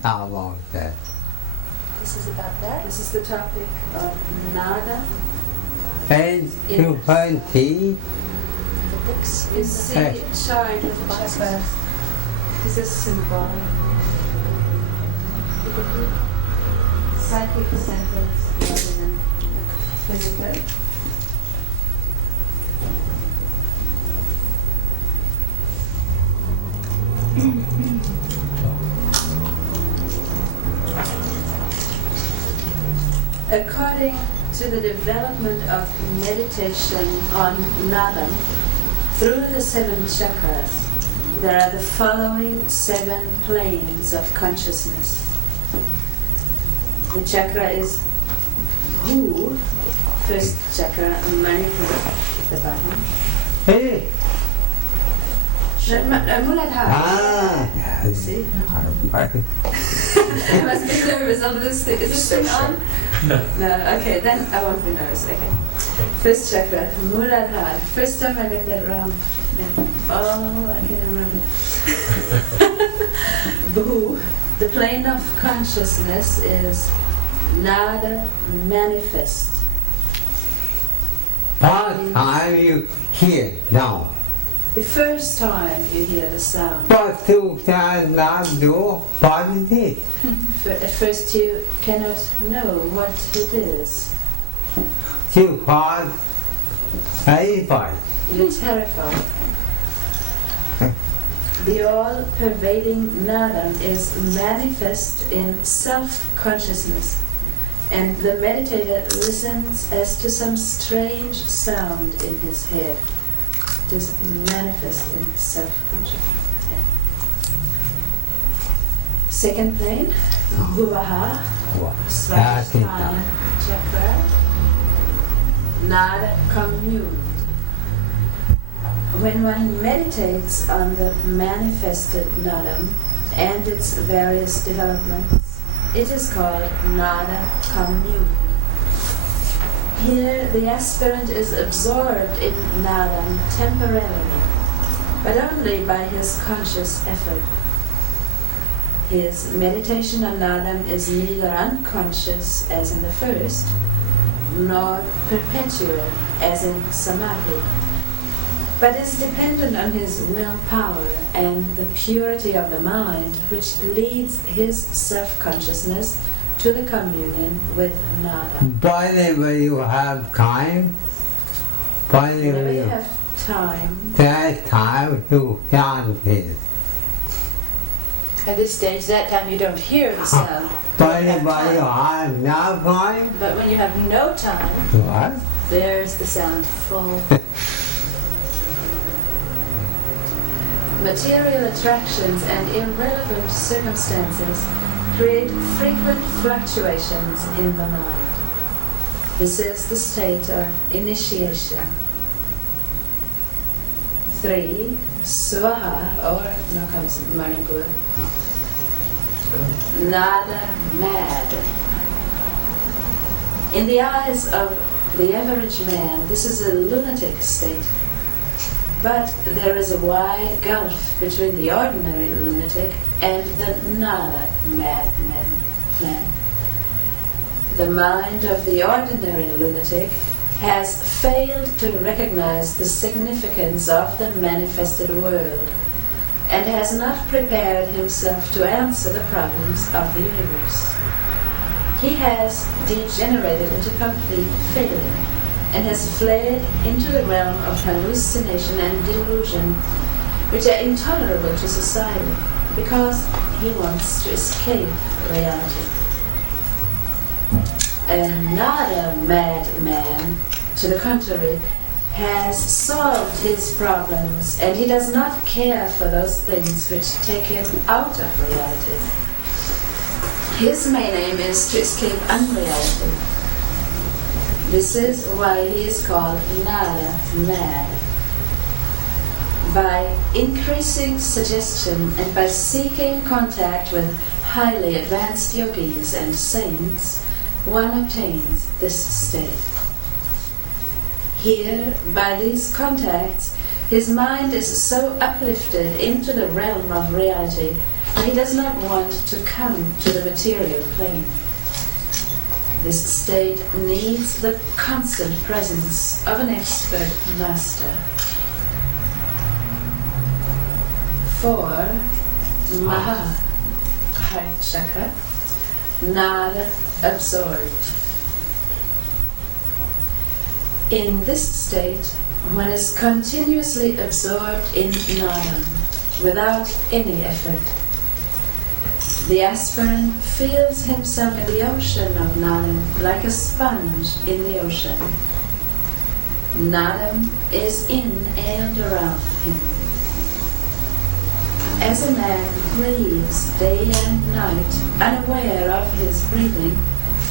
about that. This is about that. This is the topic of nada. And humanity. You see a child with chakras. This is symbolic. Psychic centers rather than physical. According to the development of meditation on Nadam through the 7 chakras, there are the following 7 planes of consciousness. The chakra is Bhu, first chakra, Manipura, the bottom. Hey! Muladhara. See? I must be nervous on this thing. Is this thing on? No, okay, then I won't be nervous. Okay. First chakra, Muladhara. First time I got that wrong. Oh, I can't remember. Bhu, the plane of consciousness is nada manifest. What time you hear now? The first time you hear the sound. But you cannot do what it is. At first you cannot know what it is. You are terrified. You're terrified. The all-pervading nadam is manifest in self-consciousness, and the meditator listens as to some strange sound in his head. It is manifest in self-consciousness. Yeah. Second plane, Bhuvaha, Svadhisthana chakra, nada commune. When one meditates on the manifested nadam and its various developments, it is called nada commune. Here, the aspirant is absorbed in nadam temporarily, but only by his conscious effort. His meditation on nadam is neither unconscious as in the first, nor perpetual as in samadhi, but is dependent on his willpower and the purity of the mind, which leads his self-consciousness to the communion with nada. Whenever you have time, Whenever you have time, that time you chant it. at this stage, that time you don't hear the sound. Whenever you have no time, But when you have no time, what? there's the sound full. Material attractions and irrelevant circumstances create frequent fluctuations in the mind. This is the state of initiation. 3. Swaha, or now comes Manipur. Nada mad. In the eyes of the average man, this is a lunatic state. But there is a wide gulf between the ordinary lunatic and the nada madman. The mind of the ordinary lunatic has failed to recognize the significance of the manifested world and has not prepared himself to answer the problems of the universe. He has degenerated into complete failure and has fled into the realm of hallucination and delusion, which are intolerable to society because he wants to escape reality. A nada madman, to the contrary, has solved his problems, and he does not care for those things which take him out of reality. His main aim is to escape unreality. This is why he is called nada mad. By increasing suggestion and by seeking contact with highly advanced yogis and saints, one obtains this state. Here, by these contacts, his mind is so uplifted into the realm of reality He does not want to come to the material plane. This state needs the constant presence of an expert master. 4. Maha, heart chakra, nada absorbed. In this state, one is continuously absorbed in nadam without any effort. The aspirant feels himself in the ocean of nadam like a sponge in the ocean. Nadam is in and around him. As a man breathes day and night, unaware of his breathing,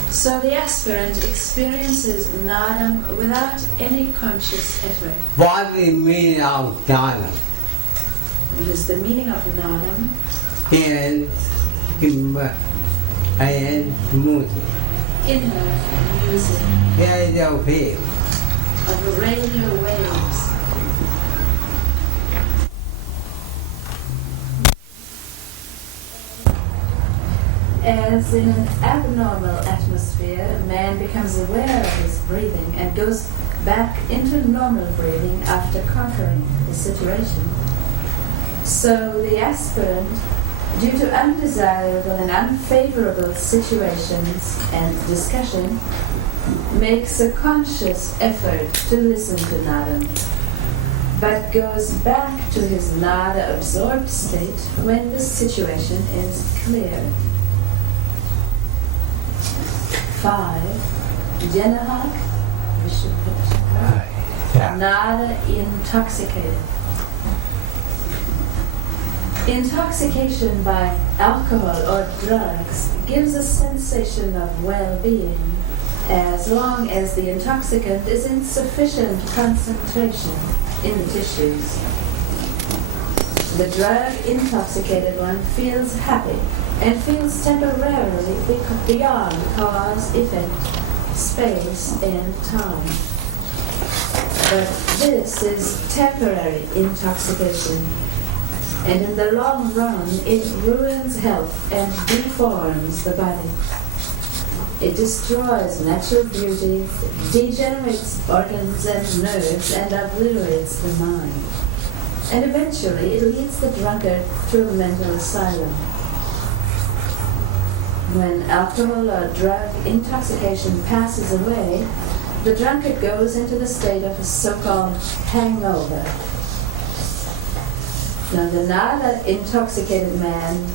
so the aspirant experiences nadam without any conscious effort. What is the meaning of Nada? What is the meaning of nadam? And music. Inner music Radio wave. of radio waves. As in an abnormal atmosphere, man becomes aware of his breathing and goes back into normal breathing after conquering the situation. So the aspirant, due to undesirable and unfavorable situations and discussion, makes a conscious effort to listen to nadam, but goes back to his nada-absorbed state when the situation is clear. 5. Janahak, nada intoxicated. Intoxication by alcohol or drugs gives a sensation of well-being as long as the intoxicant is in sufficient concentration in the tissues. The drug-intoxicated one feels happy and feels temporarily beyond cause, effect, space, and time. But this is temporary intoxication, and in the long run it ruins health and deforms the body. It destroys natural beauty, degenerates organs and nerves, and obliterates the mind. And eventually it leads the drunkard to a mental asylum. When alcohol or drug intoxication passes away, the drunkard goes into the state of a so-called hangover. Now the nada-intoxicated man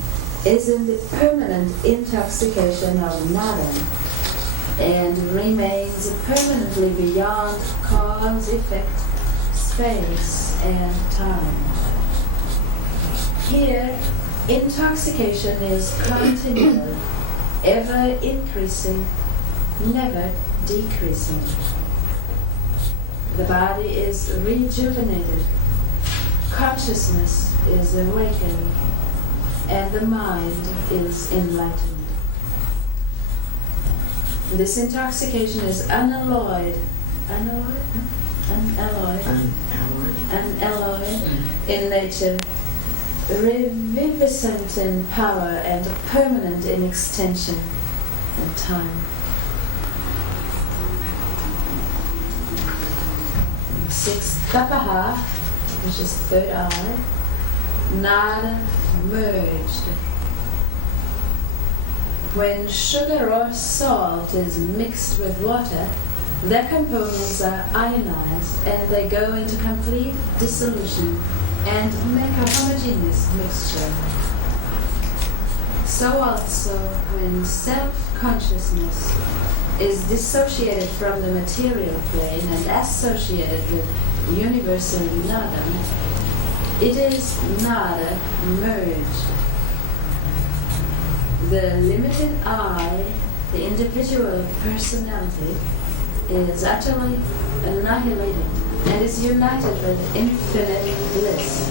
is in the permanent intoxication of nadam and remains permanently beyond cause, effect, space, and time. Here, intoxication is continual, ever increasing, never decreasing. The body is rejuvenated, consciousness is awakened, and the mind is enlightened. This intoxication is unalloyed in nature, reviviscent in power, and permanent in extension and time. 6. Tapaha, which is third eye, nada merged. When sugar or salt is mixed with water, their components are ionized and they go into complete dissolution and make a homogeneous mixture. So also, when self-consciousness is dissociated from the material plane and associated with universal nadam, it is nada merged. The limited I, the individual personality, is utterly annihilated and is united with infinite bliss,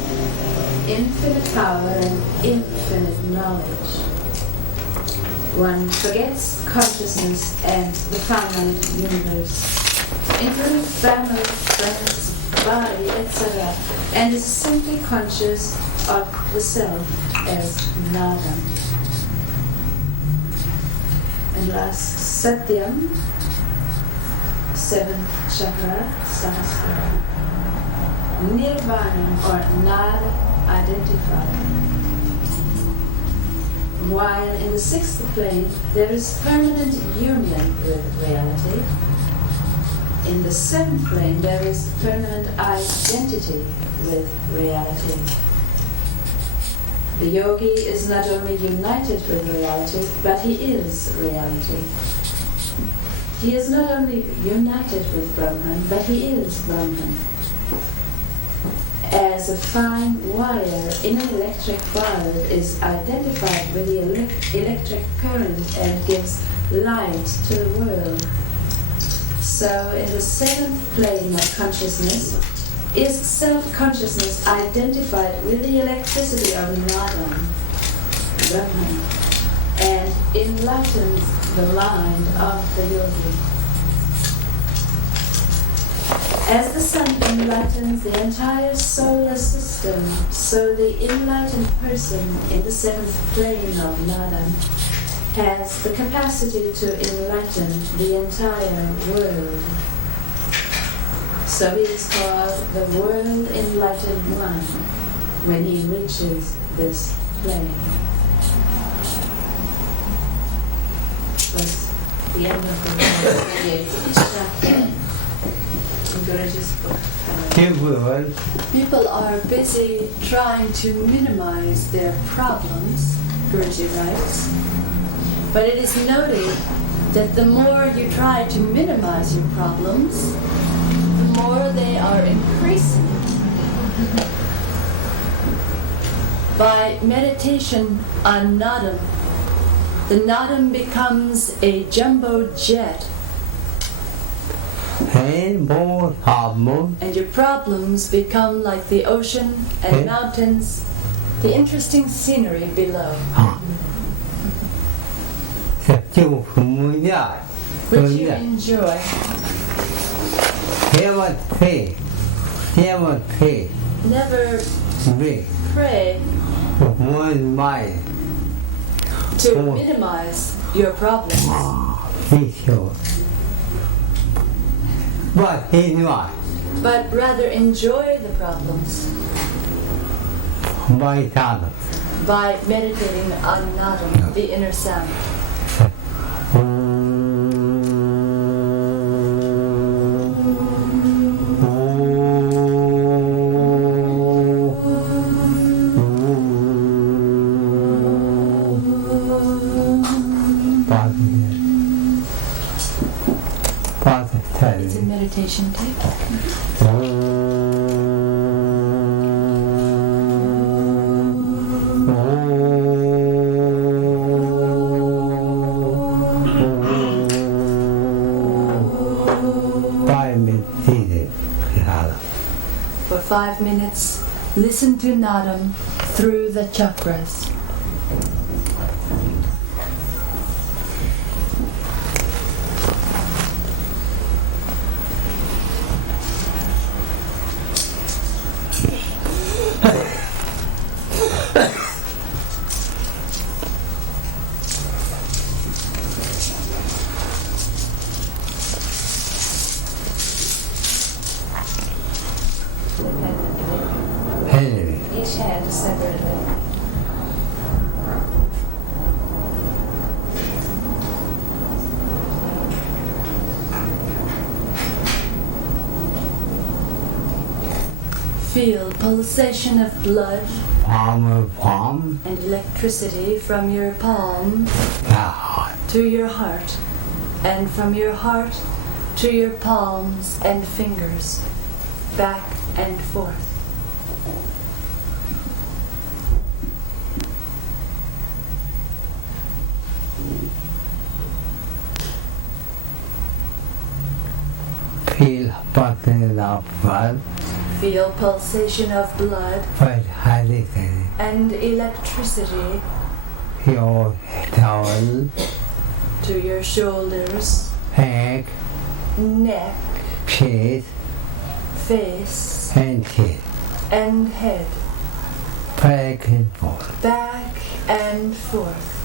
infinite power, and infinite knowledge. One forgets consciousness and the finite universe, including family, friends, body, etc., and is simply conscious of the self, as Nadam. And last, Satyam, 7th chakra, Sarasvati. Nirvana or not identified. While in the 6th plane there is permanent union with reality, in the 7th plane there is permanent identity with reality. The yogi is not only united with reality, but he is reality. He is not only united with Brahman, but he is Brahman. As a fine wire in an electric bulb is identified with the electric current and gives light to the world, so in the 7th plane of consciousness is self-consciousness identified with the electricity of Nadam, Brahman, and enlightens the mind of the yogi. As the sun enlightens the entire solar system, so the enlightened person in the 7th plane of Nadam has the capacity to enlighten the entire world. So he is called the World Enlightened One when he reaches this plane. That's the end of the 28th chapter. People are busy trying to minimize their problems, Guruji writes. But it is noted that the more you try to minimize your problems, the more they are increasing. By meditation on Nadam, the Nadam becomes a jumbo jet. And your problems become like the ocean and mountains, the interesting scenery below. Which you enjoy. Never pray to minimize your problems. But rather enjoy the problems by meditating on Nadam, the inner sound. It's a meditation tape. 5 minutes, listen to Nadam through the chakras. Each hand separately. Feel pulsation of blood palm and electricity from your palm to your heart, and from your heart to your palms and fingers, back and forth. Feel pulsation of blood. Feel pulsation of blood and electricity your towel, to your shoulders, neck, face, and chin. and head. back and forth. Back and forth.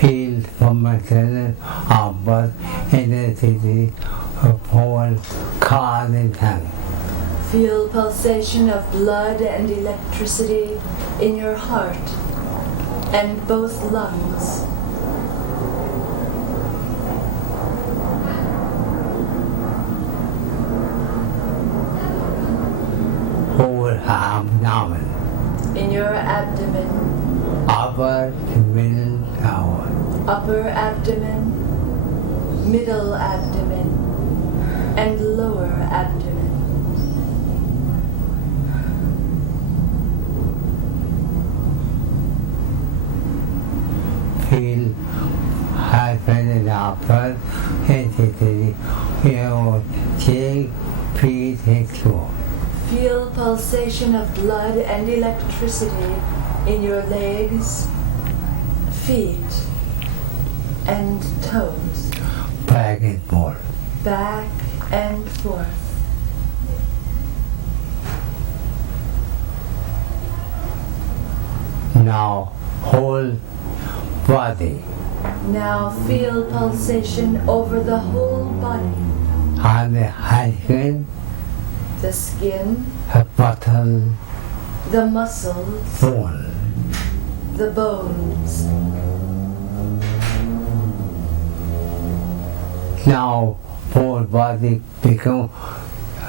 Feel from my center upward intensity of whole card and tongue. Feel pulsation of blood and electricity in your heart and both lungs. Whole abdomen. In your abdomen, Upper to middle tower. upper abdomen, middle abdomen, and lower abdomen. Feel hyphen upper intensity. You take feet two. Feel pulsation of blood and electricity in your legs, feet, and toes. Back and forth. Back and forth. Now whole body. Now feel pulsation over the whole body. On the hyphen, The skin, the bottom, the muscles, bone. the bones. Now whole body become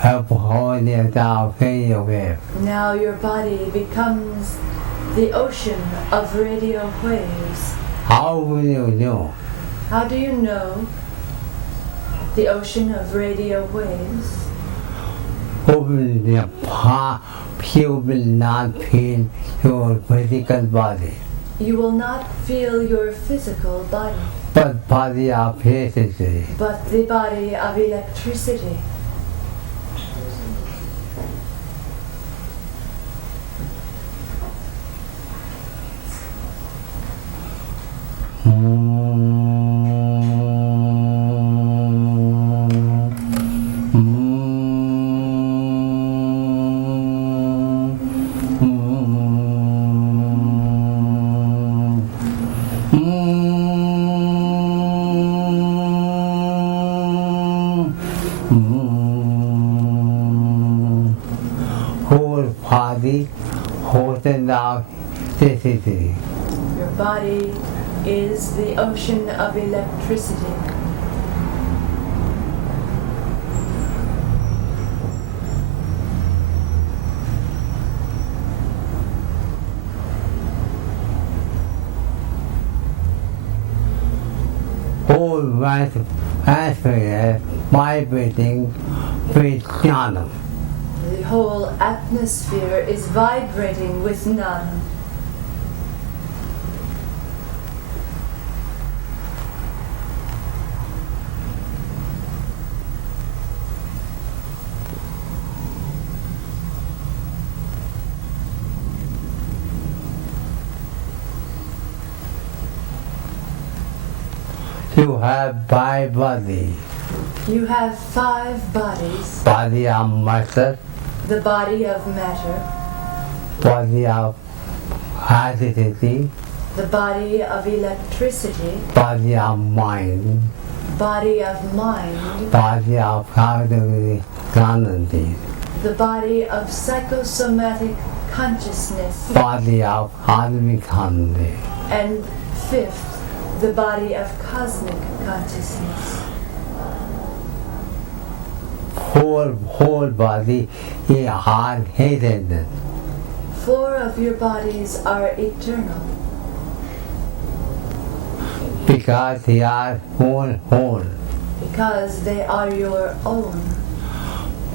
a whole radio wave. Now your body becomes the ocean of radio waves. How will you know? How do you know the ocean of radio waves? You will not feel your physical body, You will not feel your physical body, but body of electricity. but the body of electricity. Whole body, whole of electricity. Your body is the ocean of electricity. Whole atmosphere vibrating with jnana. The whole atmosphere is vibrating with jnana. You have 5 bodies. You have 5 bodies. Body of matter, The body of matter, body of electricity, the body of electricity, body of mind, body of mind, body of cognitive consciousness, the body of psychosomatic consciousness, body of cosmic consciousness. and 5th, the body of cosmic consciousness. Whole body is hard-headed. 4 of your bodies are eternal Because they are whole. because they are your own.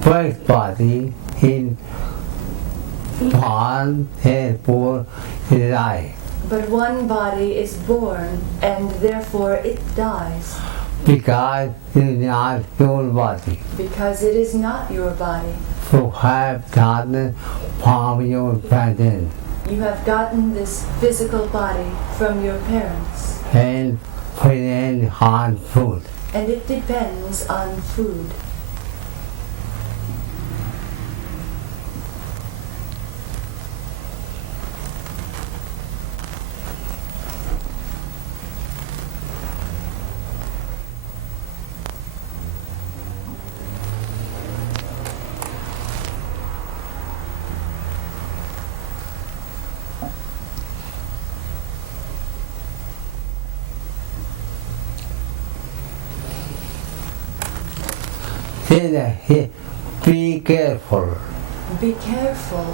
First body is born, therefore die. But one body is born and therefore it dies Because it is not your body. because it is not your body. So have gotten from your parents You have gotten this physical body from your parents. and present on food. And it depends on food. Be careful. Be careful.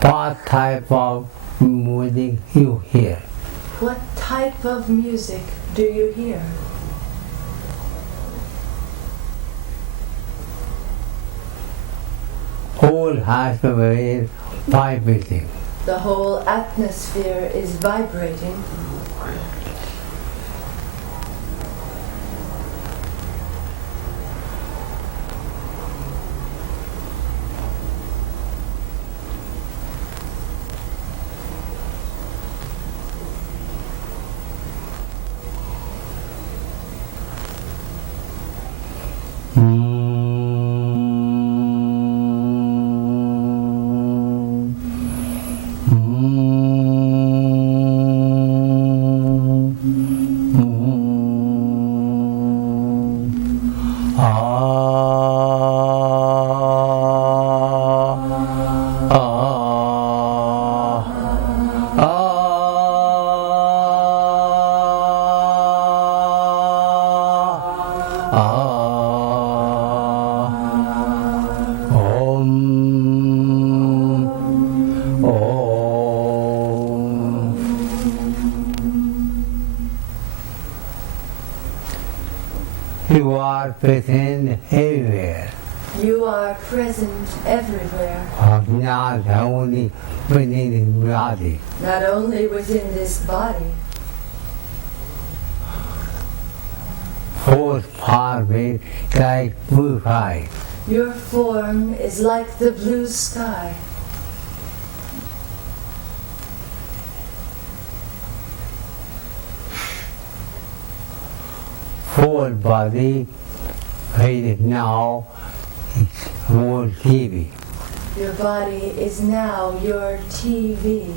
What type of music you hear? What type of music do you hear? Whole atmosphere is vibrating. The whole atmosphere is vibrating. You are present everywhere. You are present everywhere. Not only within the body. Not only within this body. Whole part is like blue sky. Your form is like the blue sky. Whole body is now more TV. Your body is now your TV.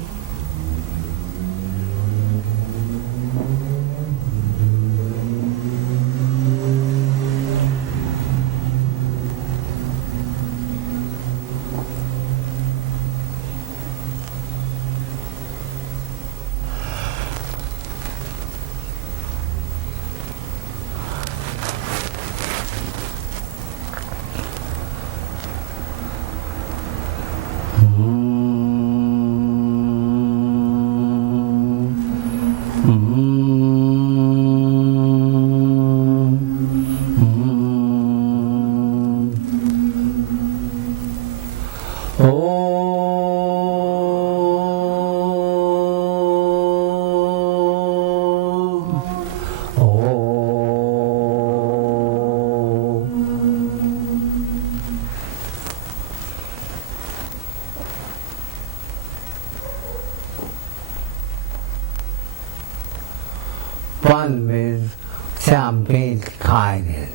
One with champagne kindness.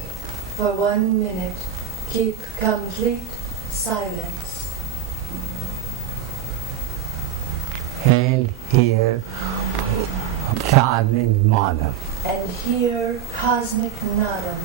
For 1 minute, keep complete silence. And hear cosmic mother. And hear cosmic nadam.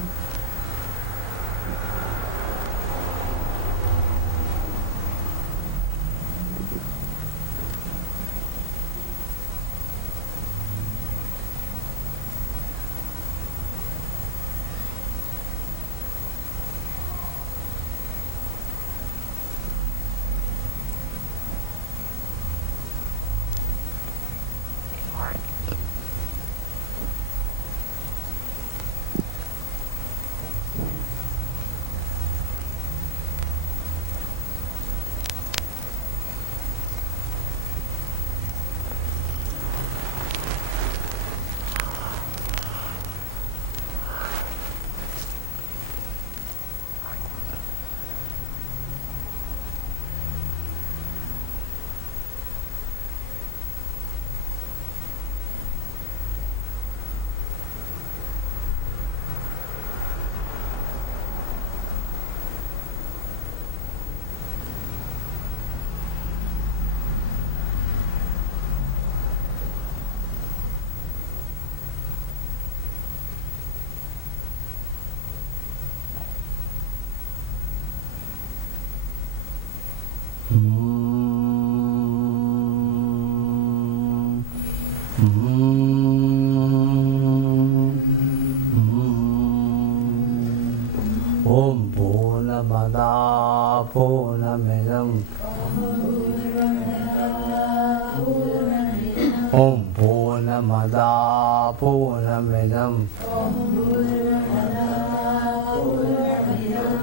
Om Purnamada Purnamidam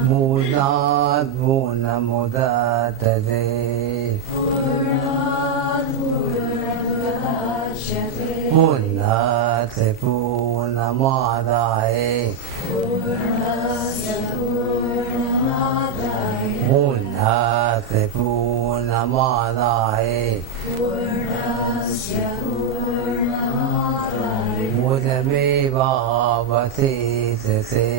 Purnat Purnamudachyate Purnate Purnamadaya Purnate Purnamadaya Purnameva Vatisate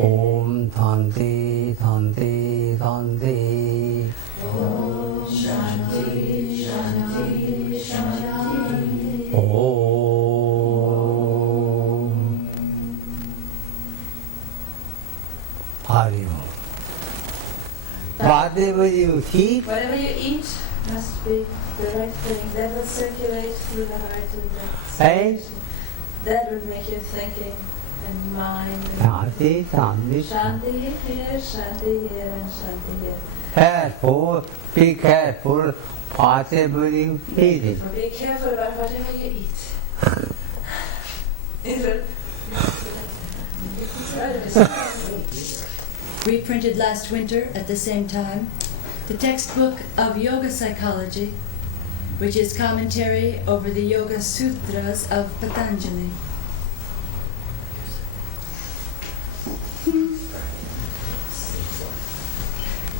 Om Thanti Thanti Thanti Whatever you eat, Whatever you eat must be the right thing. That will circulate through the heart and the circulation. That will make your thinking and mind. Shanti, Shanti. Shanti here, Shanti here, and Shanti here. Careful, be careful, whatever you eat. So be careful about whatever you eat. Reprinted last winter at the same time, the textbook of Yoga Psychology, which is commentary over the Yoga Sutras of Patanjali.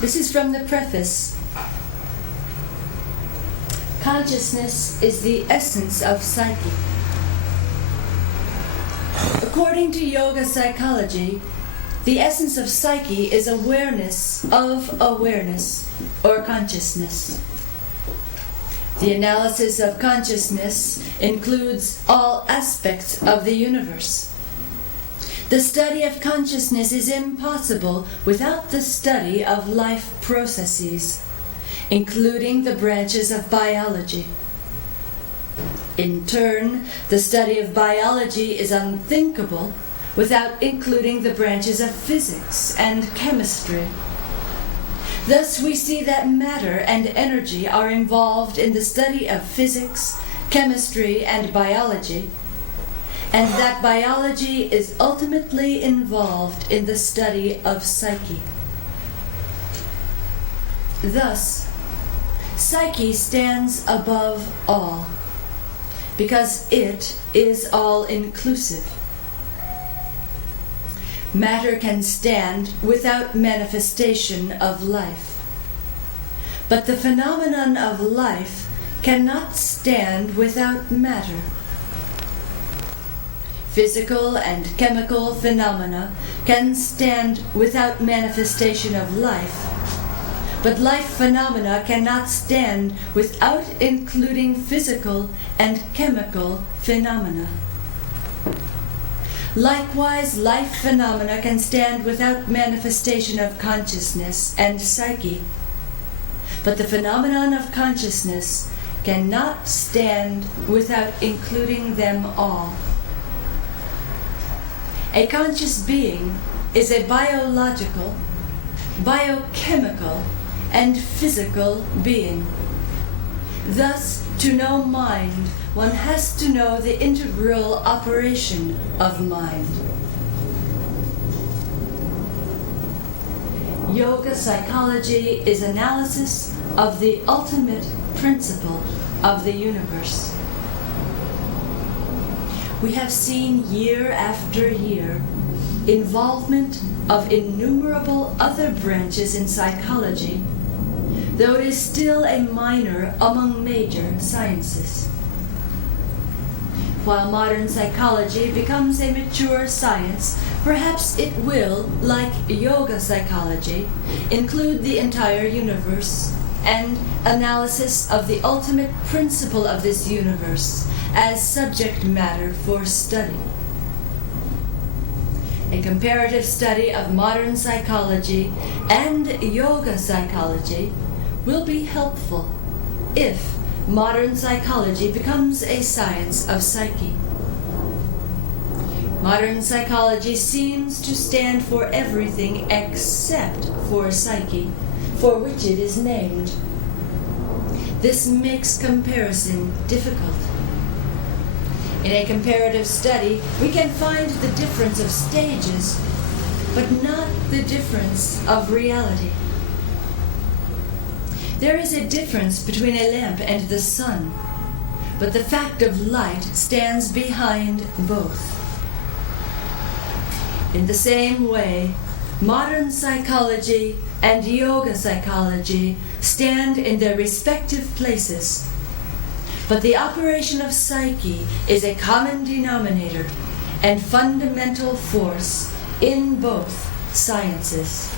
This is from the preface. Consciousness is the essence of psyche. According to Yoga Psychology, the essence of psyche is awareness of awareness, or consciousness. The analysis of consciousness includes all aspects of the universe. The study of consciousness is impossible without the study of life processes, including the branches of biology. In turn, the study of biology is unthinkable without including the branches of physics and chemistry. Thus, we see that matter and energy are involved in the study of physics, chemistry, and biology, and that biology is ultimately involved in the study of psyche. Thus, psyche stands above all, because it is all-inclusive. Matter can stand without manifestation of life, but the phenomenon of life cannot stand without matter. Physical and chemical phenomena can stand without manifestation of life, but life phenomena cannot stand without including physical and chemical phenomena. Likewise, life phenomena can stand without manifestation of consciousness and psyche, but the phenomenon of consciousness cannot stand without including them all. A conscious being is a biological, biochemical, and physical being. Thus, to know mind, one has to know the integral operation of mind. Yoga Psychology is analysis of the ultimate principle of the universe. We have seen year after year involvement of innumerable other branches in psychology, though it is still a minor among major sciences. While modern psychology becomes a mature science, perhaps it will, like yoga psychology, include the entire universe and analysis of the ultimate principle of this universe as subject matter for study. A comparative study of modern psychology and yoga psychology will be helpful if modern psychology becomes a science of psyche. Modern psychology seems to stand for everything except for psyche, for which it is named. This makes comparison difficult. In a comparative study, we can find the difference of stages, but not the difference of reality. There is a difference between a lamp and the sun, but the fact of light stands behind both. In the same way, modern psychology and yoga psychology stand in their respective places, but the operation of psyche is a common denominator and fundamental force in both sciences.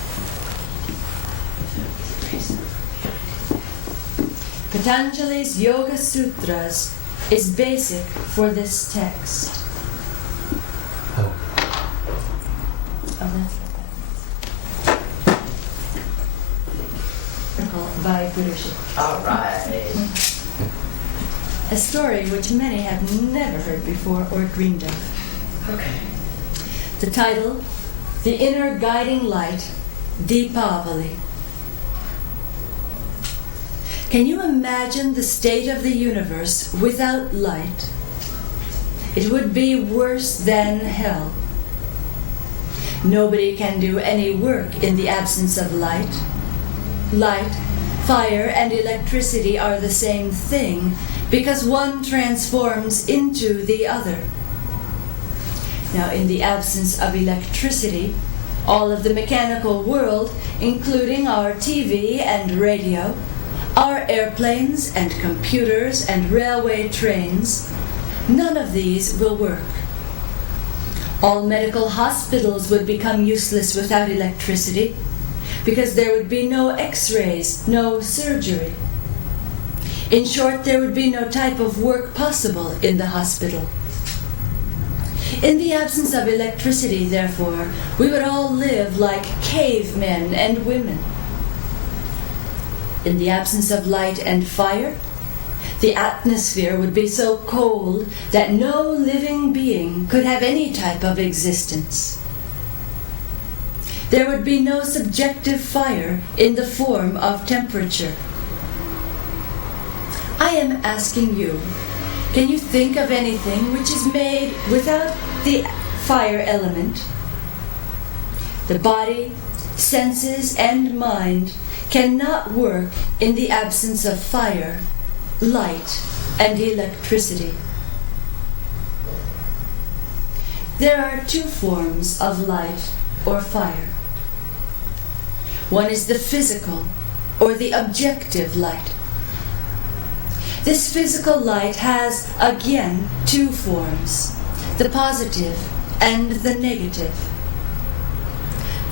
Patanjali's Yoga Sutras is basic for this text. Oh, that's by Buddha. All right. A story which many have never heard before or dreamed of. Okay. The title, The Inner Guiding Light, Deepavali. Can you imagine the state of the universe without light? It would be worse than hell. Nobody can do any work in the absence of light. Light, fire, and electricity are the same thing because one transforms into the other. Now, in the absence of electricity, all of the mechanical world, including our TV and radio, our airplanes and computers and railway trains, none of these will work. All medical hospitals would become useless without electricity because there would be no x-rays, no surgery. In short, there would be no type of work possible in the hospital. In the absence of electricity, therefore, we would all live like cavemen and women. In the absence of light and fire, the atmosphere would be so cold that no living being could have any type of existence. There would be no subjective fire in the form of temperature. I am asking you, can you think of anything which is made without the fire element? The body, senses, and mind cannot work in the absence of fire, light, and electricity. There are two forms of light or fire. One is the physical or the objective light. This physical light has, again, two forms, the positive and the negative.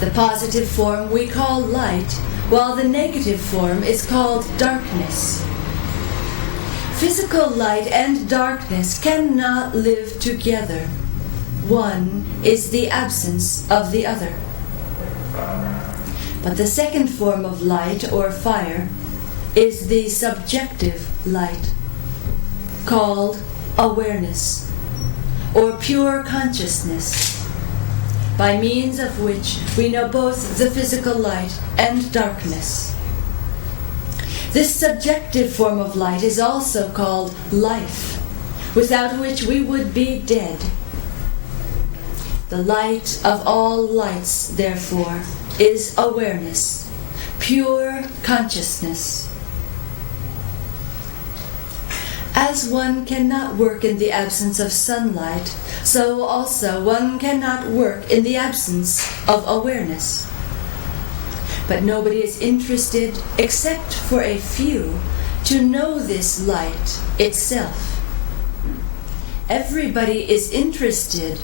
The positive form we call light, while the negative form is called darkness. Physical light and darkness cannot live together. One is the absence of the other. But the second form of light or fire is the subjective light, called awareness, or pure consciousness, by means of which we know both the physical light and darkness. This subjective form of light is also called life, without which we would be dead. The light of all lights, therefore, is awareness, pure consciousness. As one cannot work in the absence of sunlight, so also one cannot work in the absence of awareness. But nobody is interested, except for a few, to know this light itself. Everybody is interested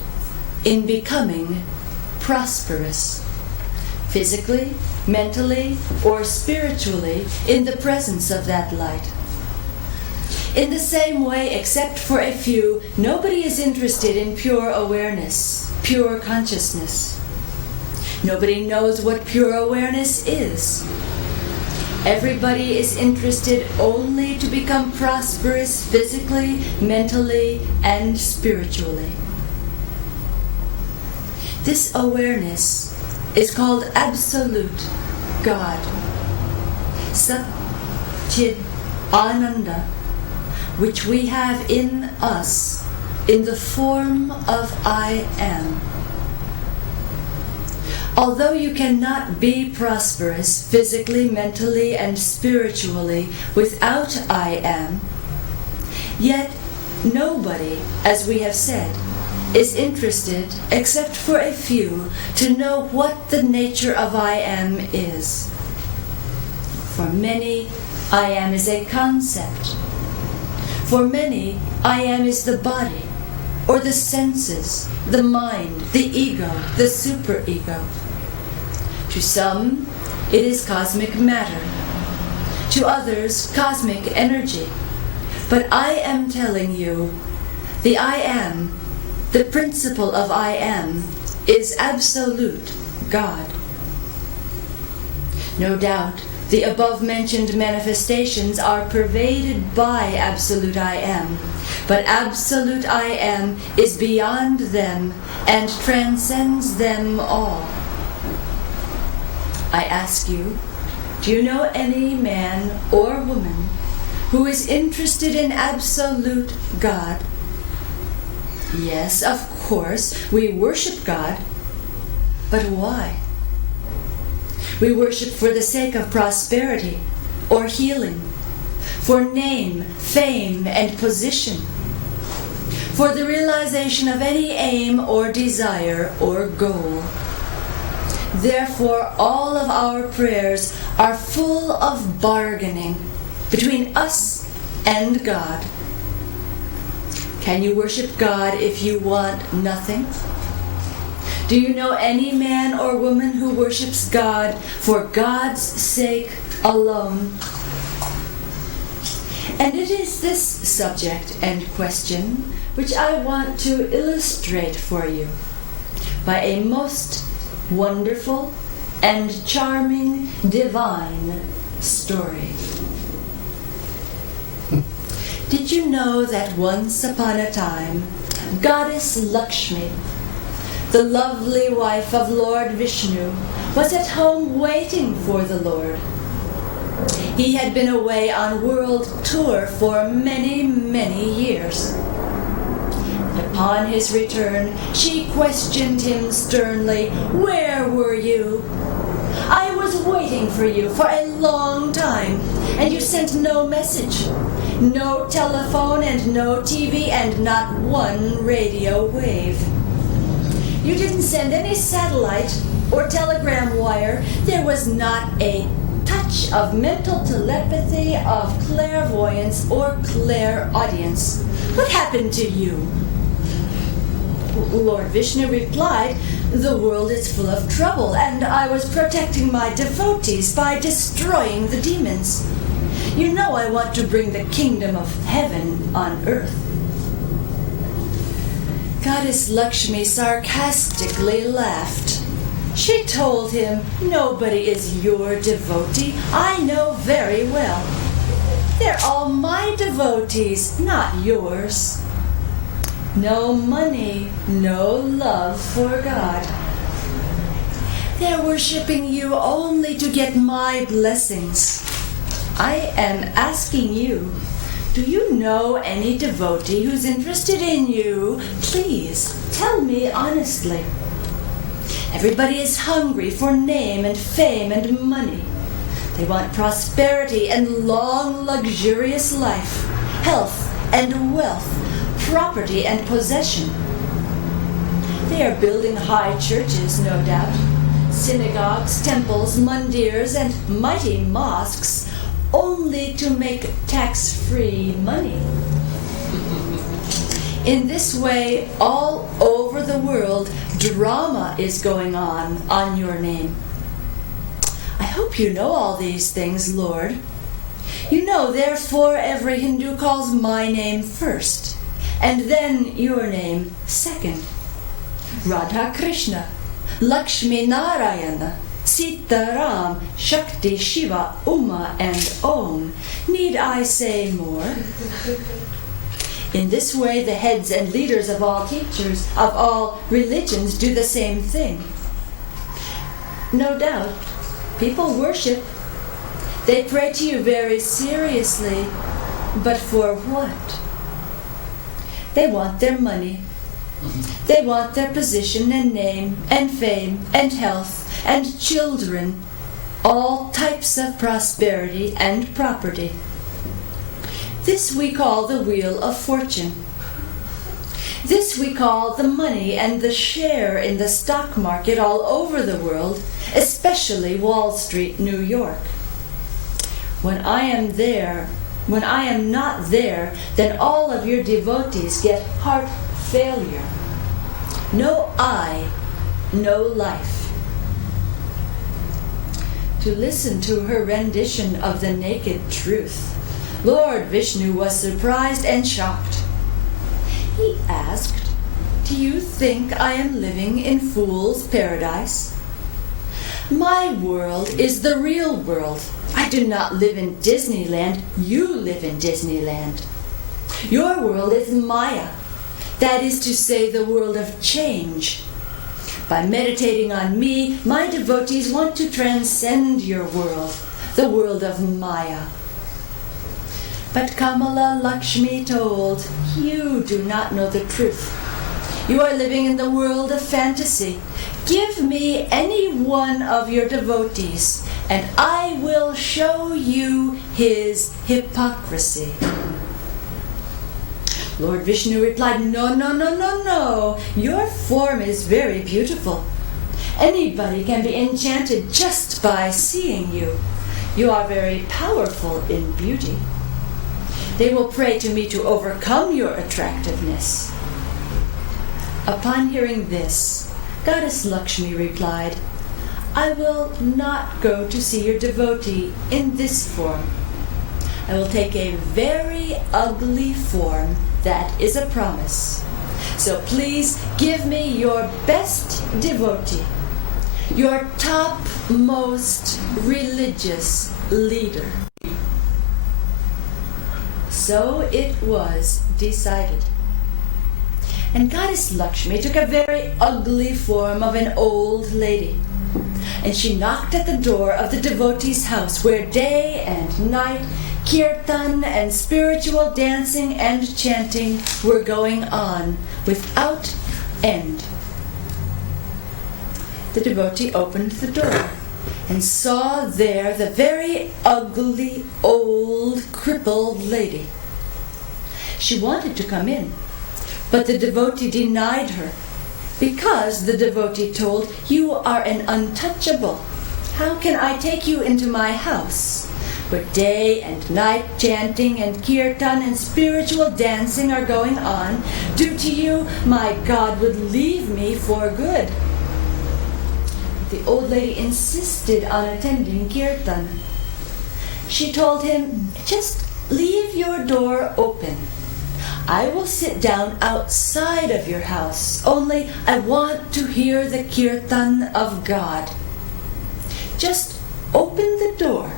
in becoming prosperous, physically, mentally, or spiritually, in the presence of that light. In the same way, except for a few, nobody is interested in pure awareness, pure consciousness. Nobody knows what pure awareness is. Everybody is interested only to become prosperous physically, mentally, and spiritually. This awareness is called Absolute God. Satchid Ananda, which we have in us in the form of I am. Although you cannot be prosperous physically, mentally, and spiritually without I am, yet nobody, as we have said, is interested, except for a few, to know what the nature of I am is. For many, I am is a concept. For many, I am is the body, or the senses, the mind, the ego, the superego. To some, it is cosmic matter. To others, cosmic energy. But I am telling you, the I am, the principle of I am, is absolute God. No doubt, the above-mentioned manifestations are pervaded by absolute I am, but absolute I am is beyond them and transcends them all. I ask you, do you know any man or woman who is interested in absolute God? Yes, of course, we worship God, but why? We worship for the sake of prosperity or healing, for name, fame, and position, for the realization of any aim or desire or goal. Therefore, all of our prayers are full of bargaining between us and God. Can you worship God if you want nothing? Do you know any man or woman who worships God for God's sake alone? And it is this subject and question which I want to illustrate for you by a most wonderful and charming divine story. Did you know that once upon a time, Goddess Lakshmi, the lovely wife of Lord Vishnu, was at home waiting for the Lord? He had been away on world tour for many, many years. Upon his return, she questioned him sternly, "Where were you? I was waiting for you for a long time, and you sent no message, no telephone and no TV, and not one radio wave. You didn't send any satellite or telegram wire. There was not a touch of mental telepathy, of clairvoyance, or clairaudience. What happened to you?" Lord Vishnu replied, "The world is full of trouble, and I was protecting my devotees by destroying the demons. You know I want to bring the kingdom of heaven on earth." Goddess Lakshmi sarcastically laughed. She told him, "Nobody is your devotee. I know very well. They're all my devotees, not yours. No money, no love for God. They're worshiping you only to get my blessings. I am asking you, do you know any devotee who's interested in you? Please, tell me honestly. Everybody is hungry for name and fame and money. They want prosperity and long, luxurious life, health and wealth, property and possession. They are building high churches, no doubt, synagogues, temples, mandirs, and mighty mosques, only to make tax-free money. In this way, all over the world, drama is going on your name. I hope you know all these things, Lord. You know, therefore, every Hindu calls my name first, and then your name second. Radha Krishna, Lakshmi Narayana, Sita Ram, Shakti, Shiva, Uma, and Om. Need I say more? In this way, the heads and leaders of all teachers, of all religions, do the same thing. No doubt, people worship. They pray to you very seriously, but for what? They want their money. They want their position and name and fame and health and children, all types of prosperity and property. This we call the wheel of fortune. This we call the money and the share in the stock market all over the world, especially Wall Street, New York. When I am not there, then all of your devotees get heart failure. No I, no life. To listen to her rendition of the naked truth, Lord Vishnu was surprised and shocked. He asked, "Do you think I am living in fool's paradise? My world is the real world. I do not live in Disneyland. You live in Disneyland. Your world is Maya. That is to say, the world of change. By meditating on me, my devotees want to transcend your world, the world of Maya." But Kamala Lakshmi told, "You do not know the truth. You are living in the world of fantasy. Give me any one of your devotees, and I will show you his hypocrisy." Lord Vishnu replied, "No, no, no, no, no. Your form is very beautiful. Anybody can be enchanted just by seeing you. You are very powerful in beauty. They will pray to me to overcome your attractiveness." Upon hearing this, Goddess Lakshmi replied, "I will not go to see your devotee in this form. I will take a very ugly form. That is a promise. So please give me your best devotee, your topmost religious leader." So it was decided. And Goddess Lakshmi took a very ugly form of an old lady. And she knocked at the door of the devotee's house, where day and night kirtan and spiritual dancing and chanting were going on without end. The devotee opened the door and saw there the very ugly, old, crippled lady. She wanted to come in, but the devotee denied her, because the devotee told, "You are an untouchable. How can I take you into my house, where day and night chanting and kirtan and spiritual dancing are going on? Due to you, my God would leave me for good." The old lady insisted on attending kirtan. She told him, "Just leave your door open. I will sit down outside of your house, only I want to hear the kirtan of God. Just open the door,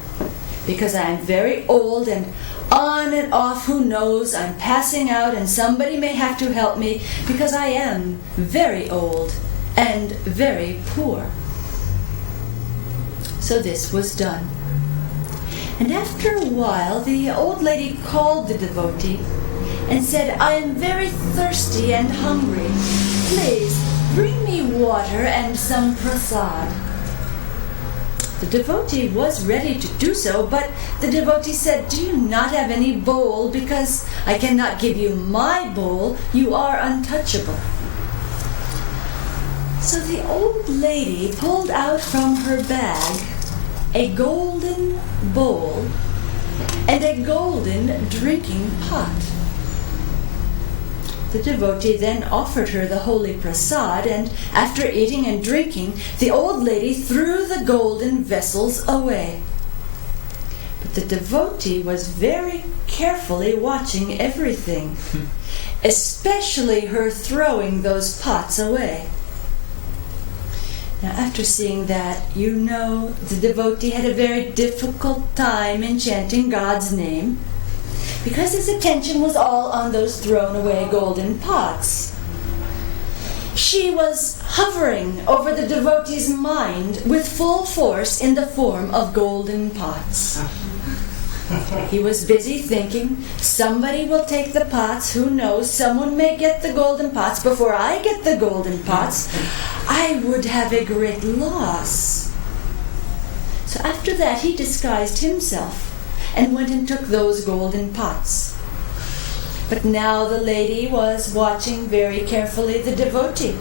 because I am very old and on and off, who knows, I'm passing out and somebody may have to help me, because I am very old and very poor." So this was done. And after a while, the old lady called the devotee and said, "I am very thirsty and hungry. Please bring me water and some prasad." The devotee was ready to do so, but the devotee said, "Do you not have any bowl? Because I cannot give you my bowl. You are untouchable." So the old lady pulled out from her bag a golden bowl and a golden drinking pot. The devotee then offered her the holy prasad, and after eating and drinking, the old lady threw the golden vessels away. But the devotee was very carefully watching everything, especially her throwing those pots away. Now, after seeing that, you know the devotee had a very difficult time in chanting God's name, because his attention was all on those thrown away golden pots. she was hovering over the devotee's mind with full force in the form of golden pots. He was busy thinking, somebody will take the pots, who knows, someone may get the golden pots before I get the golden pots. I would have a great loss. So after that he disguised himself and went and took those golden pots. But now the lady was watching very carefully the devotee.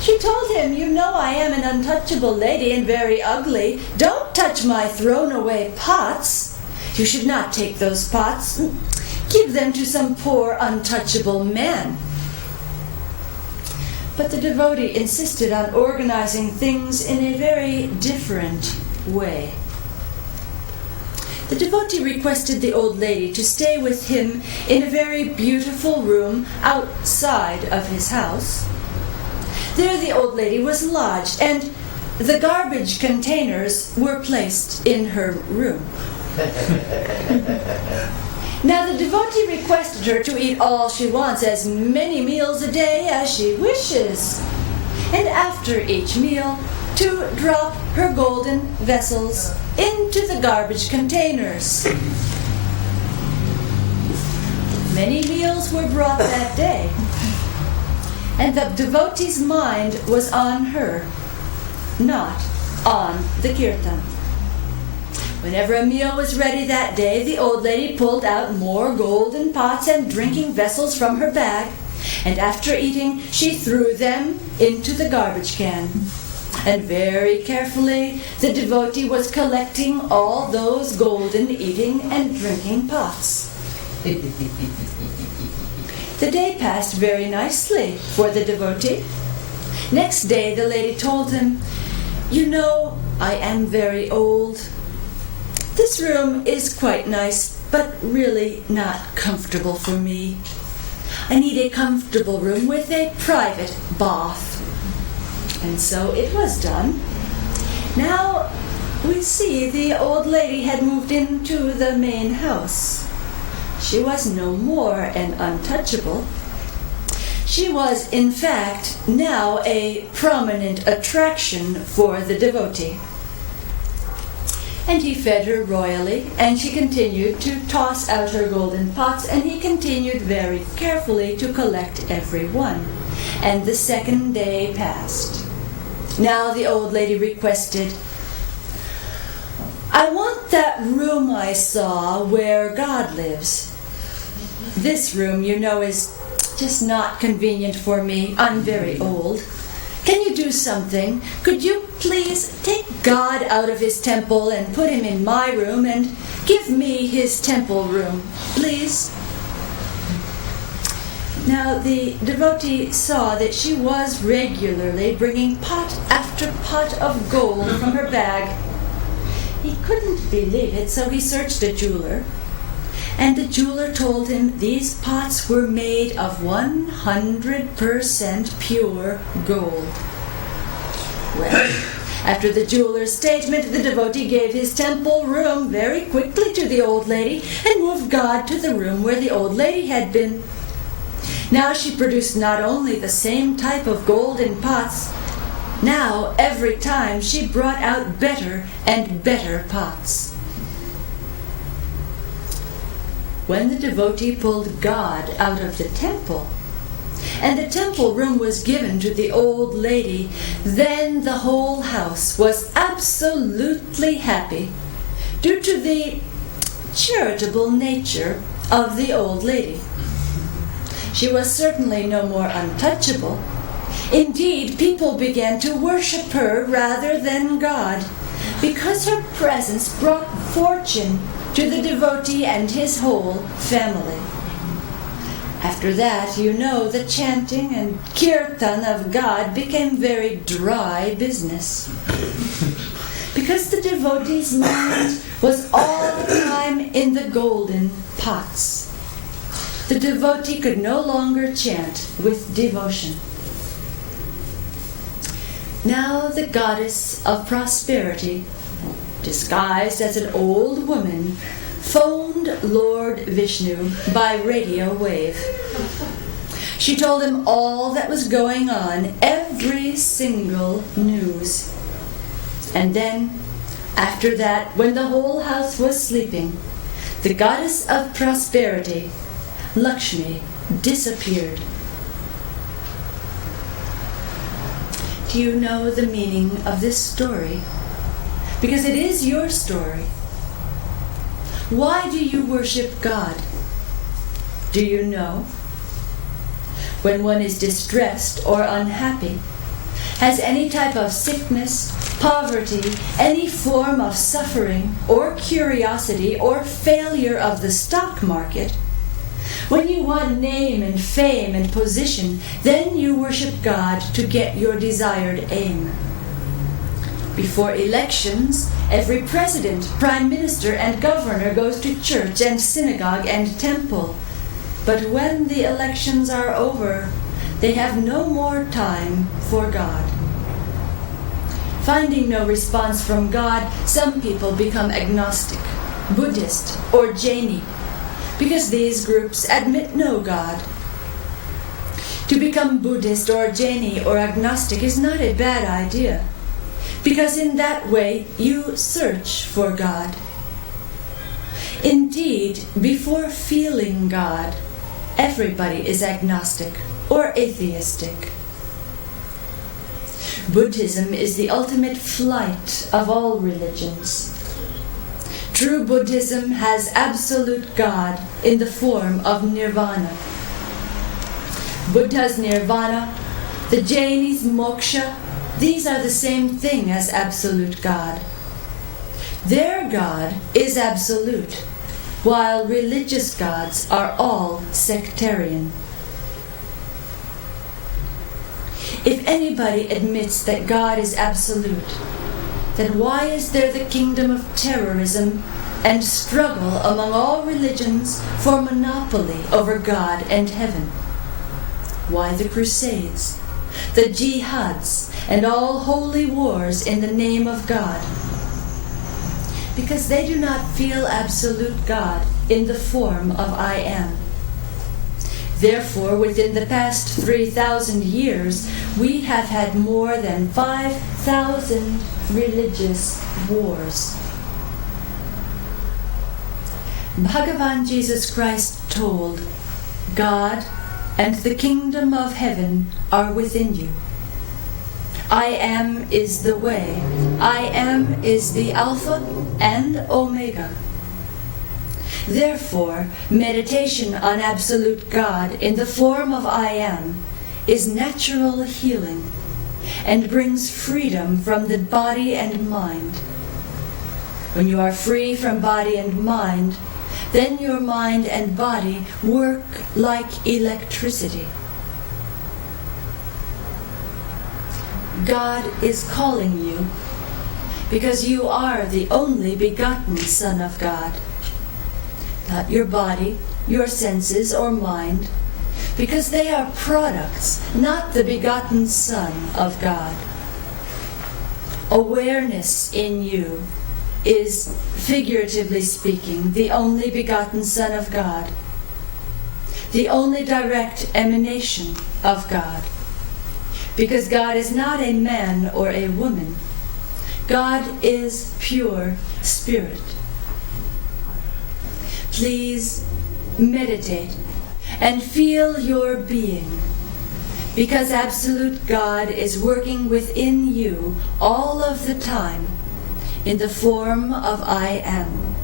She told him, you know I am an untouchable lady and very ugly. Don't touch my thrown away pots. You should not take those pots. Give them to some poor untouchable man. But the devotee insisted on organizing things in a very different way. The devotee requested the old lady to stay with him in a very beautiful room outside of his house. There the old lady was lodged, and the garbage containers were placed in her room. Now the devotee requested her to eat all she wants, as many meals a day as she wishes, and after each meal to drop her golden vessels into the garbage containers. Many meals were brought that day, and the devotee's mind was on her, not on the kirtan. Whenever a meal was ready that day, the old lady pulled out more golden pots and drinking vessels from her bag, and after eating, she threw them into the garbage can. And very carefully, the devotee was collecting all those golden eating and drinking pots. The day passed very nicely for the devotee. Next day, the lady told him, you know, I am very old. This room is quite nice, but really not comfortable for me. I need a comfortable room with a private bath. And so it was done. Now we see the old lady had moved into the main house. She was no more an untouchable. She was, in fact, now a prominent attraction for the devotee. And he fed her royally, and she continued to toss out her golden pots, and he continued very carefully to collect every one. And the second day passed. Now the old lady requested, I want that room I saw where God lives. This room, you know, is just not convenient for me. I'm very old. Can you do something? Could you please take God out of his temple and put him in my room and give me his temple room, please? Now the devotee saw that she was regularly bringing pot after pot of gold from her bag. He couldn't believe it, so he searched a jeweler. And the jeweler told him these pots were made of 100% pure gold. Well, after the jeweler's statement, the devotee gave his temple room very quickly to the old lady and moved God to the room where the old lady had been. Now she produced not only the same type of golden pots, now every time she brought out better and better pots. When the devotee pulled God out of the temple, and the temple room was given to the old lady, then the whole house was absolutely happy, due to the charitable nature of the old lady. She was certainly no more untouchable. Indeed, people began to worship her rather than God, because her presence brought fortune to the devotee and his whole family. After that, you know, the chanting and kirtan of God became very dry business, because the devotee's mind was all the time in the golden pots. The devotee could no longer chant with devotion. Now the goddess of prosperity, disguised as an old woman, phoned Lord Vishnu by radio wave. She told him all that was going on, every single news. And then, after that, when the whole house was sleeping, the goddess of prosperity, Lakshmi, disappeared. Do you know the meaning of this story? Because it is your story. Why do you worship God? Do you know? When one is distressed or unhappy, has any type of sickness, poverty, any form of suffering or curiosity or failure of the stock market, when you want name and fame and position, then you worship God to get your desired aim. Before elections, every president, prime minister, and governor goes to church and synagogue and temple. But when the elections are over, they have no more time for God. Finding no response from God, some people become agnostic, Buddhist, or Jaini, because these groups admit no God. To become Buddhist or Jaini or agnostic is not a bad idea, because in that way you search for God. Indeed, before feeling God, everybody is agnostic or atheistic. Buddhism is the ultimate flight of all religions. True Buddhism has absolute God in the form of nirvana. Buddha's nirvana, the Jaini's moksha, these are the same thing as absolute God. Their God is absolute, while religious gods are all sectarian. If anybody admits that God is absolute, then why is there the kingdom of terrorism and struggle among all religions for monopoly over God and heaven? Why the crusades, the jihads, and all holy wars in the name of God? Because they do not feel absolute God in the form of I am. Therefore, within the past 3,000 years, we have had more than 5,000 religious wars. Bhagavan Jesus Christ told, God and the kingdom of heaven are within you. I am is the way. I am is the Alpha and Omega. Therefore, meditation on absolute God in the form of I am is natural healing and brings freedom from the body and mind. When you are free from body and mind, then your mind and body work like electricity. God is calling you because you are the only begotten Son of God. Not your body, your senses, or mind, because they are products, not the begotten Son of God. Awareness in you is, figuratively speaking, the only begotten Son of God, the only direct emanation of God. Because God is not a man or a woman. God is pure spirit. Please meditate and feel your being, because absolute God is working within you all of the time in the form of I am.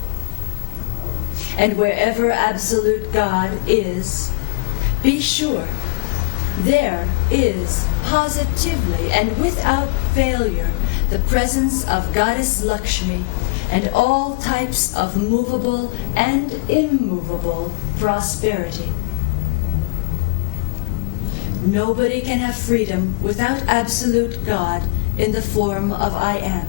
And wherever absolute God is, be sure there is positively and without failure the presence of Goddess Lakshmi and all types of movable and immovable prosperity. Nobody can have freedom without absolute God in the form of I am.